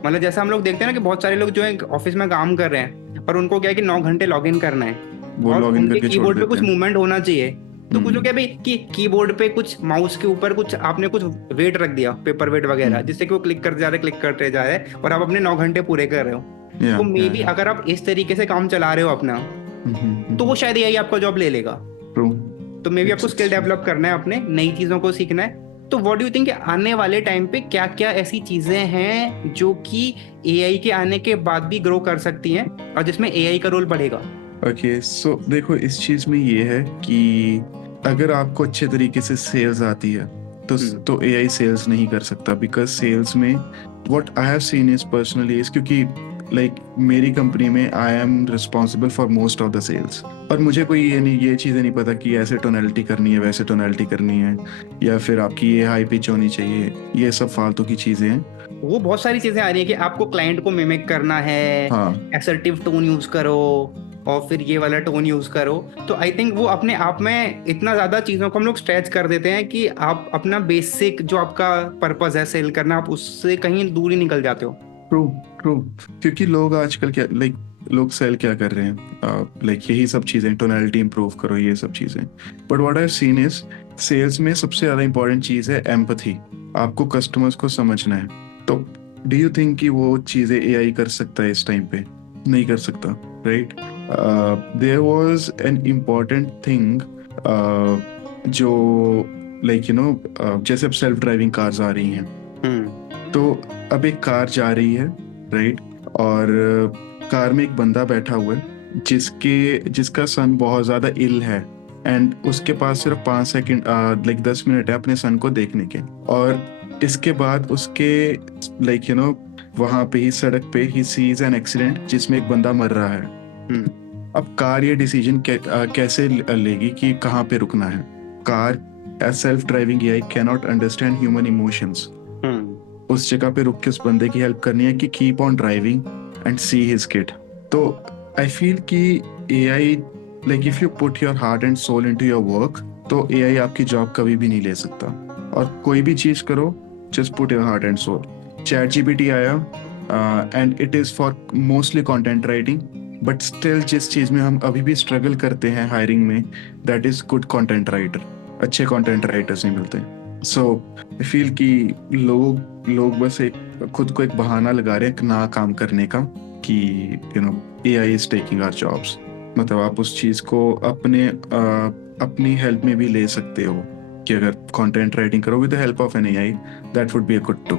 मतलब जैसा हम लोग देखते हैं ना कि बहुत सारे लोग जो है ऑफिस में काम कर रहे हैं, पर उनको क्या है कि 9 घंटे लॉग इन करना है, और उनके कीबोर्ड पे कुछ मूवमेंट होना चाहिए। तो कुछ लोग क्या भाई कि कीबोर्ड पे कुछ माउस के ऊपर कुछ आपने कुछ वेट रख दिया, पेपर वेट वगैरह, जिससे कि वो क्लिक करते जा रहे हैं और आप अपने 9 घंटे पूरे कर रहे हो। तो मे बी अगर आप इस तरीके से काम चला रहे हो अपना, तो वो शायद यही आपका जॉब ले लेगा। तो मे बी आपको स्किल डेवलप करना है, अपने नई चीजों को सीखना है। तो व्हाट डू यू थिंक आने वाले टाइम पे क्या क्या ऐसी चीजें हैं जो कि एआई के आने के बाद भी ग्रो कर सकती हैं और जिसमें एआई का रोल बढ़ेगा? ओके, सो देखो इस चीज में ये है कि अगर आपको अच्छे तरीके से सेल्स आती है तो एआई सेल्स नहीं कर सकता, बिकॉज सेल्स में what I have seen is personally is, क्योंकि लाइक मेरी कंपनी में I am responsible for most of the sales, और मुझे कोई ये चीज़ें नहीं पता कि ऐसे टोनैलिटी करनी है, वैसे टोनैलिटी करनी है, या फिर आपकी ये हाई पिच होनी चाहिए, ये सब फालतू की चीज़ें हैं। वो बहुत सारी चीजें आ रही है कि आपको क्लाइंट को मिमिक करना है, हाँ असर्टिव टोन यूज करो और फिर ये वाला टोन यूज करो। तो आई थिंक वो अपने आप में इतना ज्यादा चीजों को हम लोग स्ट्रेच कर देते हैं कि आप अपना बेसिक जो आपका पर्पस है सेल करना, आप उससे कहीं दूर ही निकल जाते हो। ट्रू ट्रू, क्योंकि लोग आजकल क्या लोग सेल क्या कर रहे हैं, यही सब चीज़ें, टोनैलिटी इंप्रूव करो, ये सब चीज़ें। But what I have seen is sales में सबसे ज़्यादा इंपॉर्टेंट चीज़ है एम्पैथी। आपको कस्टमर्स को समझना है। तो डू यू थिंक कि वो चीज़ें एआई कर सकता है इस टाइम पे? नहीं कर सकता, right? There was an important thing जो जैसे अब सेल्फ ड्राइविंग कार्स आ रही हैं, तो अब एक कार जा रही है, राइट? और कार में एक बंदा बैठा हुआ है जिसका सन बहुत ज्यादा इल है, एंड उसके पास सिर्फ 5 सेकंड 10 मिनट है अपने सन को देखने के, और इसके बाद उसके वहां पे ही सड़क पे ही सीज एन एक्सीडेंट जिसमें एक बंदा मर रहा है। अब कार ये डिसीजन कैसे लेगी कि कहाँ पे रुकना है? Car as self driving AI can not understand human emotions. उस जगह पे रुक के उस बंदे की हेल्प करनी है कि keep on driving and see his kid. तो आई फील कि AI, if you put your heart and soul into your work, तो एआई आपकी जॉब कभी भी नहीं ले सकता। और कोई भी चीज करो, just put your heart and soul. Chat GPT आया and it is for mostly content writing, but still जिस चीज में हम अभी भी स्ट्रगल करते हैं हायरिंग में, that is good content writer. अच्छे कंटेंट राइटर्स नहीं मिलते। सो आई फील कि लोग बस खुद को एक बहाना लगा रहे हैं ना काम करने का, कि AI is taking our jobs. मतलब आप उस चीज को अपनी हेल्प में भी ले सकते हो कि अगर कंटेंट राइटिंग करो with the help of an AI, that would be a good too.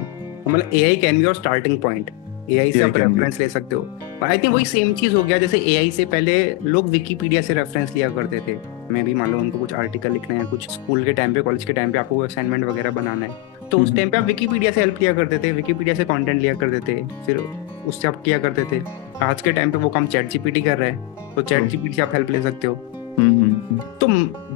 मतलब AI can be your starting point, AI से आप रेफरेंस ले सकते हो। पर आई थिंक वही सेम चीज हो गया, जैसे एआई से पहले लोग विकिपीडिया से रेफरेंस लिया करते थे। मैं भी मान लो उनको कुछ आर्टिकल लिखना है, कुछ स्कूल के टाइम पे, कॉलेज के टाइम पे आपको असाइनमेंट वगैरह बनाना है, तो उस टाइम पे आप विकिपीडिया से हेल्प लिया करते थे, विकिपीडिया से कंटेंट लिया करते थे, फिर उससे आप किया करते थे। आज के टाइम पे वो काम चैट जीपीटी कर रहा है, तो चैट जीपीटी से आप हेल्प ले सकते हो। तो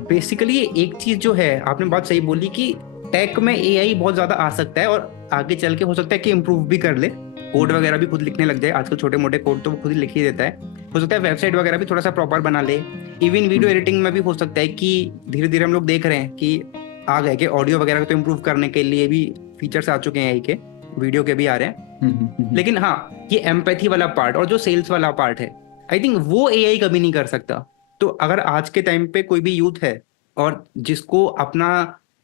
बेसिकली एक चीज जो है, आपने बात सही बोली कि टेक में एआई बहुत ज्यादा आ सकता है और आगे चल के हो सकता है कि इम्प्रूव भी कर ले, कोड वगैरह भी खुद लिखने लग जाए। आजकल छोटे मोटे कोड तो वो खुद ही लिख ही देता है। हो सकता है वेबसाइट वगैरह भी थोड़ा सा प्रॉपर बना ले। इवन वीडियो एडिटिंग में भी हो सकता है कि धीरे धीरे हम लोग देख रहे हैं कि आ गए कि ऑडियो वगैरह को इम्प्रूव करने के लिए भी फीचर्स आ चुके हैं एआई के, वीडियो के भी आ रहे हैं। लेकिन हाँ, ये एम्पैथी वाला पार्ट और जो सेल्स वाला पार्ट है, आई थिंक वो एआई कभी नहीं कर सकता। तो अगर आज के टाइम पे कोई भी यूथ है और जिसको अपना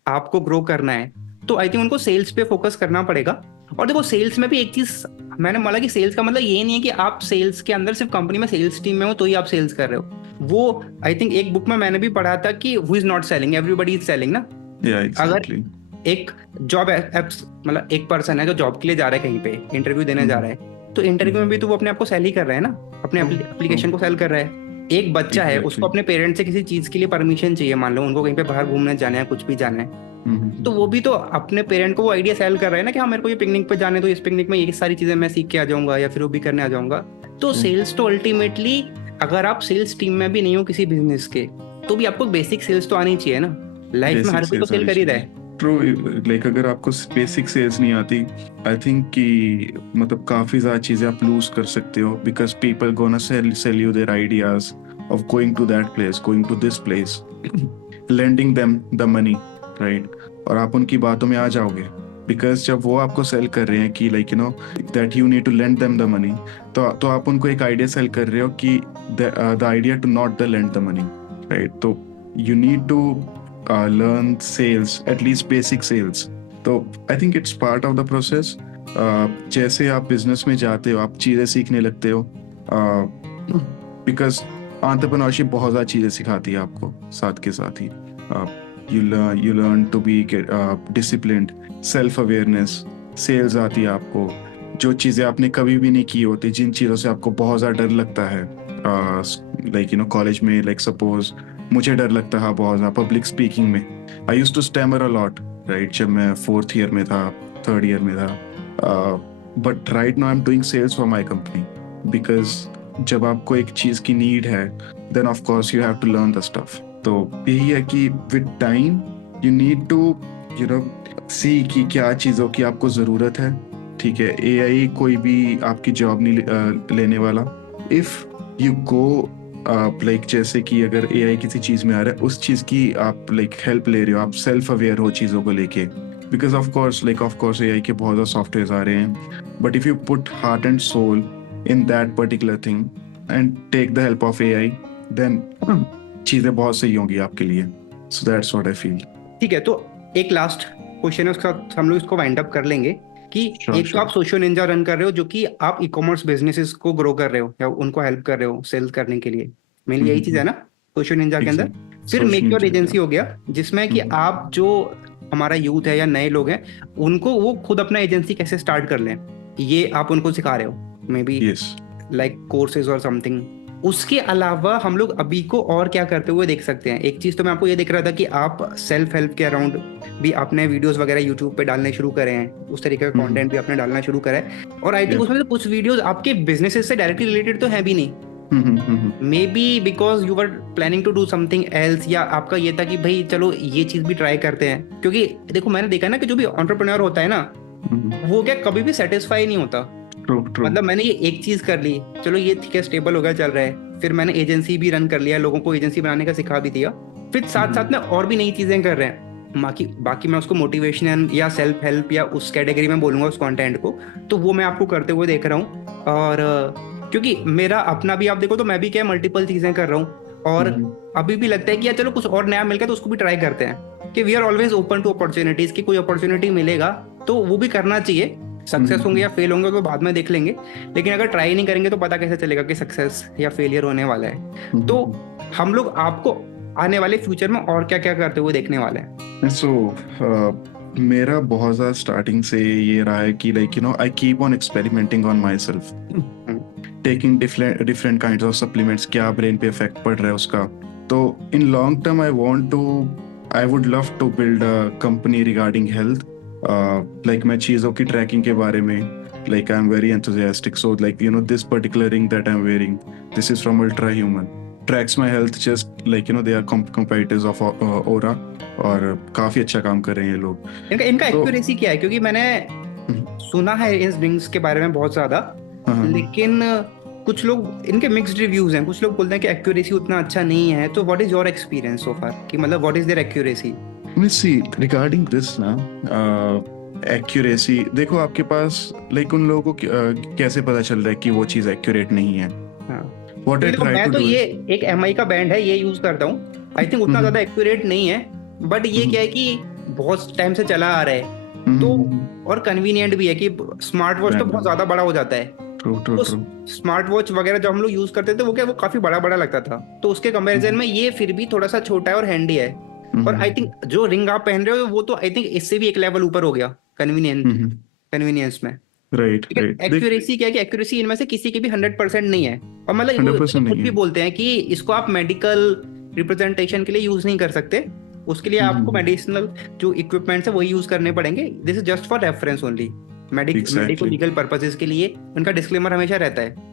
आपको ग्रो करना है, तो आई थिंक उनको सेल्स पे फोकस करना पड़ेगा। और देखो, सेल्स में भी एक चीज मैंने बोला कि सेल्स का मतलब ये नहीं है कि आप सेल्स के अंदर सिर्फ कंपनी में सेल्स टीम में हो तो ही आप सेल्स कर रहे हो। वो आई थिंक एक बुक में मैंने भी पढ़ा था कि who is not selling, everybody is selling ना। exactly. अगर एक जॉब एप्स, मतलब एक पर्सन है जो जॉब के लिए जा रहा है, कहीं पे इंटरव्यू देने जा रहा है, तो इंटरव्यू में भी तो वो अपने आप को सेल ही कर रहा है ना, अपने एप्लीकेशन को सेल कर रहा है। एक बच्चा है, उसको अपने पेरेंट्स से किसी चीज के लिए परमिशन चाहिए, मान लो उनको कहीं पे बाहर घूमने जाना है, कुछ भी जाना है, तो वो भी तो अपने पेरेंट को वो आइडिया सेल कर रहा है ना कि हाँ मेरे को ये पिकनिक पे जाने, तो इस पिकनिक में ये सारी चीजें मैं सीख के आ जाऊंगा या फिर वो भी करने आ जाऊंगा। तो सेल्स तो अल्टीमेटली, अगर आप सेल्स टीम में भी नहीं हो किसी बिजनेस के, तो भी आपको बेसिक सेल्स तो आनी चाहिए ना। लाइफ में हर कोई तो सेल कर ही रहा है। ट्रू, अगर आपको बेसिक सेल्स नहीं आती, आई थिंक कि मतलब काफी ज्यादा चीजें आप लूज कर सकते हो, because people gonna sell you their ideas of going to that place, going to this place, lending them the money, right? और आप उनकी बातों में आ जाओगे, because जब वो आपको सेल कर रहे हैं कि that you need to lend them the money, तो आप उनको एक आइडिया सेल कर रहे हो कि the idea to not the lend the money, right? तो you need to learn sales, at least basic sales. तो I think it's part of the process. जैसे आप बिजनेस में जाते हो, आप चीजें सीखने लगते हो, because एंटरप्रेन्योरशिप बहुत ज़्यादा चीज़ें सिखाती है आपको, साथ के साथ ही you learn to be disciplined, self awareness, sales आती है आपको, जो चीज़ें आपने कभी भी नहीं की होती, जिन चीज़ों से आपको बहुत ज़्यादा डर लगता है, कॉलेज में, सपोज मुझे डर लगता था बहुत ज़्यादा पब्लिक स्पीकिंग में. I use to stammer a lot, right, जब मैं 4th ईयर में था, 3rd ईयर में था. But right now I am doing sales for my company, because जब आपको एक चीज़ की नीड है, then of course you have to learn the stuff. तो यही है कि with time you need to you know see कि क्या चीज़ों की आपको ज़रूरत है. ठीक है, AI कोई भी आपकी जॉब नहीं लेने वाला. इफ़ यू गो लाइक जैसे कि अगर AI किसी चीज़ में आ रहा है, उस चीज़ की आप लाइक हेल्प ले रहे हो, आप सेल्फ अवेयर हो चीज़ों को लेके. बिकॉज ऑफ कोर्स AI के बहुत ज़्यादा सॉफ्टवेयर आ रहे हैं, but if you put heart and soul in that particular thing and take the help of AI, then चीज़ें बहुत सही होंगी आपके लिए. So that's what I feel. ठीक है, तो एक लास्ट क्वेश्चन है, उसका हम लोग इसको वाइंड अप कर लेंगे कि एक तो Sure. आप सोशो निंजा रन कर रहे हो, जो कि आप ई कॉमर्स बिजनेसेस को ग्रो कर रहे हो या उनको हेल्प कर रहे हो सेल करने के लिए. मेनली यही चीज है ना सोशो निंजा के अंदर. Exactly. फिर Social make your Ninja, agency yeah. हो गया, जिसमें कि आप जो हमारा यूथ है या नए लोग हैं, उनको वो खुद अपना एजेंसी कैसे स्टार्ट कर लें, ये आप उनको सिखा रहे हो, may be Yes. Like courses और समथिंग. उसके अलावा हम लोग अभी को और क्या करते हुए देख सकते हैं? एक चीज तो मैं आपको ये देख रहा था कि आप सेल्फ हेल्प के अराउंड भी आपने वीडियोस वगैरह यूट्यूब पे डालने शुरू करे हैं, उस तरीके का कंटेंट भी आपने डालना शुरू करा है. और आई थिंक Yeah. उसमें से कुछ वीडियोस आपके बिजनेसेस से डायरेक्टली रिलेटेड तो है भी नहीं. Maybe because you were planning to do something else, या आपका ये था कि भाई चलो ये चीज भी ट्राई करते हैं. क्योंकि देखो मैंने देखा ना कि जो भी एंटरप्रेन्योर होता है ना, वो क्या कभी भी सेटिस्फाई नहीं होता. True. मतलब मैंने ये एक चीज कर ली, चलो ये ठीक है, स्टेबल हो गया, चल रहा है. फिर मैंने एजेंसी भी रन कर लिया, लोगों को एजेंसी बनाने का सिखा भी दिया. फिर साथ साथ में और भी नई चीजें कर रहे हैं. बाकी मैं उसको मोटिवेशन या सेल्फ हेल्प या उस कैटेगरी में बोलूंगा उस कंटेंट को, तो वो मैं आपको करते हुए देख रहा हूँ. और क्योंकि मेरा अपना भी आप देखो तो मैं भी क्या मल्टीपल चीजें कर रहा हूँ, और अभी भी लगता है कि यार चलो कुछ और नया मिल गया तो उसको भी ट्राई करते हैं. कि we are always open to opportunities, की कोई अपॉर्चुनिटी मिलेगा तो वो भी करना चाहिए. सक्सेस होंगे या फेल होंगे तो बाद में देख लेंगे, लेकिन अगर ट्राई नहीं करेंगे तो पता कैसे चलेगा कि सक्सेस या फेलियर होने वाला है. तो हम लोग आपको आने वाले फ्यूचर में और क्या क्या करते हुए देखने वाले हैं? मेरा बहुत ज़्यादा स्टार्टिंग से ये रहा है कि I keep on experimenting on myself, taking different kinds of supplements. क्या ब्रेन पे इफेक्ट पड़ रहा है उसका. तो in long term I would love to build a company regarding health. मैं चीज़ों की ट्रैकिंग के बारे में, I am very enthusiastic. So this particular ring that I'm wearing, this is from Ultra Human, tracks my health just they are competitors of Aura, और काफ़ी अच्छा काम कर रहे हैं ये लोग. इनका एक्यूरेसी क्या है? क्योंकि मैंने सुना है इन रिंग्स के बारे में बहुत ज्यादा, लेकिन कुछ लोग इनके मिक्स्ड रिव्यूज हैं. कुछ लोग बोलते हैं कि एक्यूरेसी उतना अच्छा नहीं है. तो what is your experience so far, कि मतलब what is their accuracy? See, regarding this ना, एक्यूरेसी देखो आपके पास उन लोगों को कैसे पता चल रहा है कि वो चीज एक्यूरेट नहीं है. What I try मैं to तो do ये एक MI का बैंड है, ये यूज करता हूँ. आई थिंक उतना ज्यादा एक्यूरेट नहीं है, बट ये क्या है कि बहुत टाइम से चला आ रहा है, तो और कन्वीनियंट भी है. कि स्मार्ट वॉच तो बहुत ज्यादा बड़ा हो जाता है. तो स्मार्ट वॉच वगैरह जो हम लोग यूज करते थे वो काफी बड़ा बड़ा लगता था, तो उसके कंपैरिजन में ये फिर भी थोड़ा सा छोटा है और हैंडी है. और आई थिंक जो रिंग आप पहन रहे हो वो तो आई थिंक इससे भी एक लेवल ऊपर हो गया कन्वीनियंस में. राइट. एक्यूरेसी क्या है कि एक्यूरेसी इनमें से किसी की भी 100% नहीं है. और मतलब कुछ भी बोलते हैं कि इसको आप मेडिकल रिप्रेजेंटेशन के लिए यूज नहीं कर सकते, उसके लिए आपको मेडिसिनल जो इक्विपमेंट्स है वही यूज करने पड़ेंगे. This is just for reference only, medical legal purposes के लिए उनका डिस्क्लेमर हमेशा रहता है.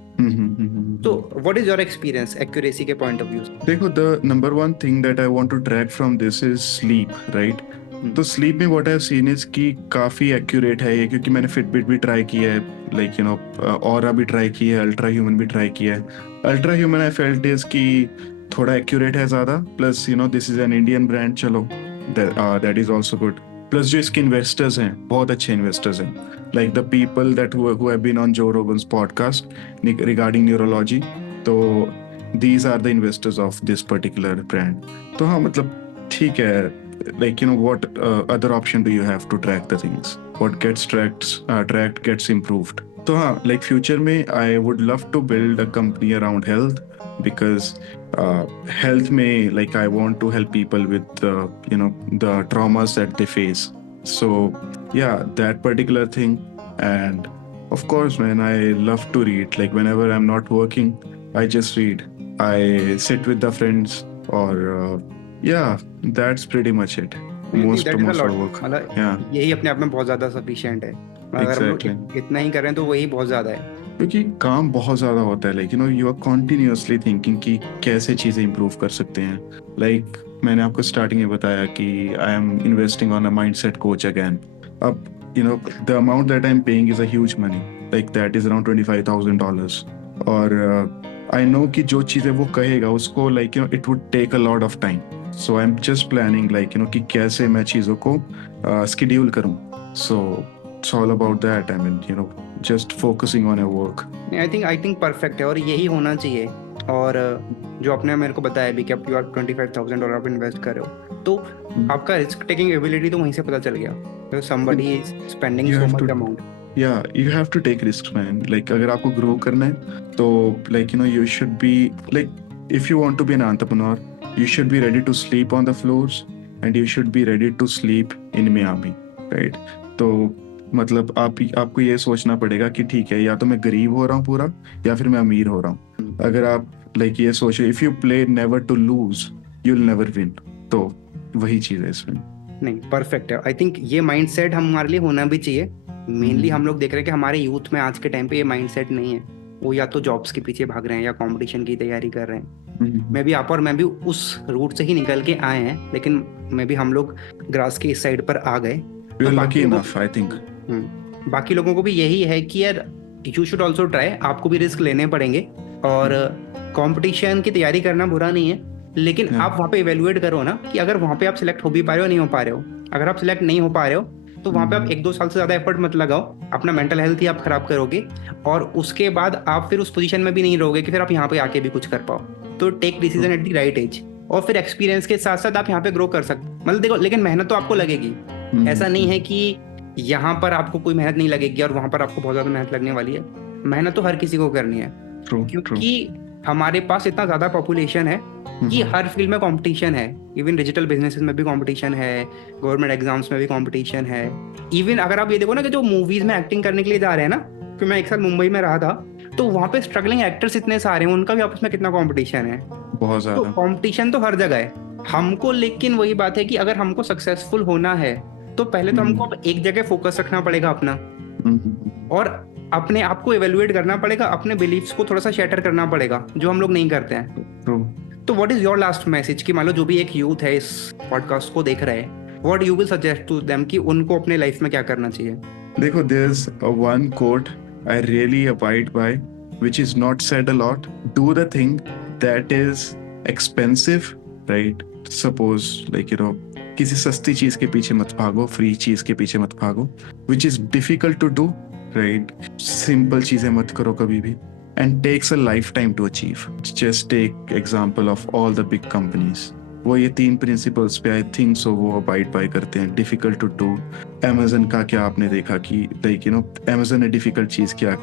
So, what is your experience accuracy के point of view? देखो, the number one thing that I want to track from this is sleep, right? तो sleep में what I've seen is कि काफ़ी accurate है ये, क्योंकि मैंने Fitbit भी ट्राई किया है, Aura भी ट्राई किया है, Ultra Human भी ट्राई किया है. Ultra Human I felt is कि थोड़ा accurate है ज़्यादा, plus this is an Indian brand, चलो that is also good. Plus जो इसके इन्वेस्टर्स हैं बहुत अच्छे इन्वेस्टर्स हैं, like the people that who have been on Joe Rogan's podcast regarding neurology. तो these are the investors of this particular brand. तो हाँ, मतलब ठीक है, what other option do you have to track the things? What gets tracked gets improved. तो हाँ, future में I would love to build a company around health, because health में I want to help people with the traumas that they face. So yeah, that particular thing. And of course, man, I love to read. Whenever I'm not working, I just read. I sit with the friends, और yeah, that's pretty much it. Most that is a of lot, our work. मतलब Yeah, यही अपने आप में बहुत ज़्यादा sufficient है। अगर हम लोग exactly. इतना ही कर रहे हैं तो वही बहुत ज़्यादा है। क्योंकि काम बहुत ज़्यादा होता है, like you are continuously thinking कि कैसे चीज़ें इंप्रूव कर सकते हैं। लाइक मैंने आपको स्टार्टिंग में बताया कि I am investing on a mindset coach again. अब the amount that I am paying is a huge money, like that is around $25,000। और आई नो कि जो चीज़ें वो कहेगा उसको like it would take a lot of time. So I am just planning like कि कैसे मैं चीज़ों को स्केड्यूल करूँ। So it's all about that, I mean just focusing on your work. I think perfect है और यही होना चाहिए। और जो आपने मेरे को बताया भी कि आप यू आर $25,000 आप इन्वेस्ट कर रहे हो, तो आपका रिस्क टेकिंग एबिलिटी तो वहीं से पता चल गया। Somebody is spending You so have much to, amount. yeah, you have to take risks, man. Like अगर आपको grow करना है तो like you should be like, if you want to be an entrepreneur, you should be ready to sleep on the floors and you should be ready to sleep in Miami, right? तो मतलब आपको ये सोचना पड़ेगा कि ठीक है, या तो मैं गरीब हो रहा हूँ पूरा या फिर मैं अमीर हो रहा हूँ। अगर आप लाइक ये सोचो, if you play never to lose you will never win, तो वही चीज़ है इसमें। नहीं, परफेक्ट है। आई थिंक ये माइंडसेट हमारे लिए होना भी चाहिए। मेनली हम लोग देख रहे हैं कि हमारे यूथ में आज के टाइम पे ये माइंडसेट नहीं है। वो या तो जॉब्स के पीछे भाग रहे हैं या कंपटीशन की तैयारी कर रहे हैं। मैं भी आप और मैं भी उस रूट से ही निकल के आए हैं, लेकिन मैं भी हम लोग ग्रास के इस साइड पर आ गए। We तो are बाकी lucky लोगों enough, I think. बाकी लोगों को भी यही है कि यार यू शुड ऑल्सो ट्राई, आपको भी रिस्क लेने पड़ेंगे। और कंपटीशन की तैयारी करना बुरा नहीं है, लेकिन आप वहाँ पे इवेलुएट करो ना कि अगर वहाँ पे आप सिलेक्ट हो भी पा रहे हो नहीं हो पा रहे हो। अगर आप सिलेक्ट नहीं हो पा रहे हो तो वहाँ पे आप 1-2 साल से ज़्यादा एफर्ट मत लगाओ, अपना मेंटल हेल्थ ही आप खराब करोगे और उसके बाद आप फिर उस पोजीशन में भी नहीं रहोगे कि फिर आप यहाँ पे आके भी कुछ कर पाओ। तो take decision at the right age, और फिर एक्सपीरियंस के साथ साथ आप यहाँ पे ग्रो कर सकते। मतलब देखो, लेकिन मेहनत तो आपको लगेगी। ऐसा नहीं है कि यहाँ पर आपको कोई मेहनत नहीं लगेगी और वहां पर आपको बहुत ज्यादा मेहनत लगने वाली है। मेहनत तो हर किसी को करनी है, क्योंकि हमारे पास इतना ज्यादा पॉपुलेशन है कि हर फील्ड में कंपटीशन है। इवन डिजिटल बिजनेसेस में भी कंपटीशन है, गवर्नमेंट एग्जाम्स में भी कंपटीशन है। इवन अगर आप ये देखो ना कि जो मूवीज में एक्टिंग करने के लिए जा रहे हैं ना, क्योंकि मैं एक साल मुंबई में रहा था, तो वहाँ पे स्ट्रगलिंग एक्टर्स इतने सारे हैं, उनका भी आपस में कितना कंपटीशन है। बहुत तो ज्यादा कंपटीशन तो हर जगह है हमको, लेकिन वही बात है कि अगर हमको सक्सेसफुल होना है तो पहले तो हमको एक जगह फोकस रखना पड़ेगा अपना, और अपने आप को इवेलुएट करना पड़ेगा, अपने बिलीफ्स को थोड़ा सा शैटर करना पड़ेगा, जो हम लोग नहीं करते हैं। तो what is your last message कि मान लो जो भी एक यूथ है इस पॉडकास्ट को देख रहे हैं, what you will suggest to them कि उनको अपने लाइफ में क्या करना चाहिए? देखो, there's a one quote I really abide by, which is not said a lot. Do the thing that is expensive, right? Suppose like किसी सस्ती चीज के पीछे मत भागो, फ्री चीज के पीछे मत भागो, which is difficult to do, right? Simple चीजें मत करो कभी भी, and takes a lifetime to achieve. Just take example of all the big companies. वो ये 3 प्रिंसिपल्स पे आई थिंक सो वो अबाइड बाय करते हैं। डिफिकल्ट टू डू, Amazon का क्या आपने देखा कि लाइक Amazon ने डिफिकल्ट चीज क्या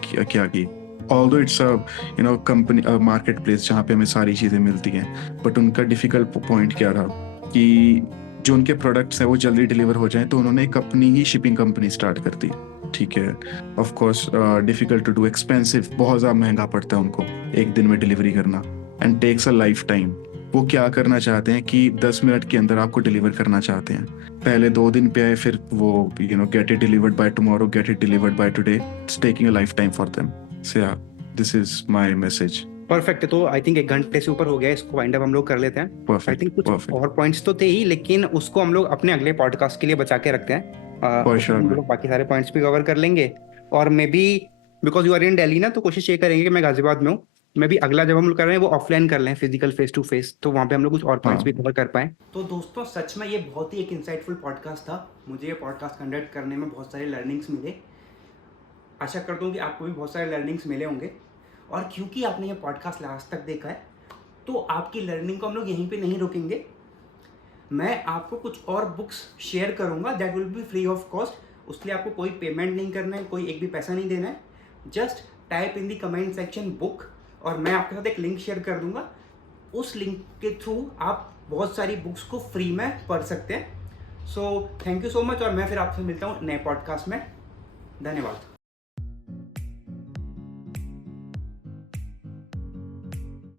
की, although it's a company, market place जहाँ पे हमें सारी चीजें मिलती हैं, बट उनका डिफिकल्ट पॉइंट क्या रहा कि जो उनके प्रोडक्ट्स हैं वो जल्दी डिलीवर हो जाएं, तो उन्होंने एक अपनी ही शिपिंग कंपनी स्टार्ट कर दी। ठीक है, of course difficult to do, expensive, बहुत ज़्यादा महंगा पड़ता है उनको एक दिन में डिलीवरी करना, and takes a life time. वो क्या करना चाहते हैं कि 10 मिनट के अंदर आपको डिलीवर करना चाहते हैं। पहले 2 दिन पे आए, फिर वो get it delivered by tomorrow, get it delivered by today. It's taking a life time for them. So yeah, this is my message. Perfect है। तो आई थिंक 1 घंटे से ऊपर हो गया, इसको वाइंड अप हम लोग कर लेते हैं। आई थिंक कुछ और पॉइंट्स तो थे ही, लेकिन उसको हम लोग अपने अगले पॉडकास्ट के लिए बचा के रखते हैं। हम लोग बाकी सारे पॉइंट्स भी कवर कर लेंगे, और maybe because you are in Delhi ना, तो कोशिश ये करेंगे कि मैं गाजियाबाद में हूँ, मैं भी अगला जब हम लोग कर रहे हैं वो ऑफलाइन कर लें, फिजिकल फेस टू फेस, तो वहाँ पे हम लोग कुछ और पॉइंट्स भी कवर कर पाए। तो दोस्तों, सच में ये बहुत ही एक इंसाइटफुल पॉडकास्ट था। मुझे ये पॉडकास्ट कंडक्ट करने में बहुत सारे लर्निंग्स मिले। आशा करता हूँ कि आपको भी बहुत सारे लर्निंग्स मिले होंगे, और क्योंकि आपने ये पॉडकास्ट लास्ट तक देखा है तो आपकी लर्निंग को हम लोग यहीं पे नहीं रोकेंगे। मैं आपको कुछ और बुक्स शेयर करूंगा, that will be free of cost. उसके लिए आपको कोई पेमेंट नहीं करना है, कोई एक भी पैसा नहीं देना है। Just type in the comment section book, और मैं आपके साथ एक लिंक शेयर कर दूंगा। उस लिंक के थ्रू आप बहुत सारी बुक्स को फ्री में पढ़ सकते हैं। So thank you so much, और मैं फिर आपसे मिलता हूँ नए पॉडकास्ट में। धन्यवाद।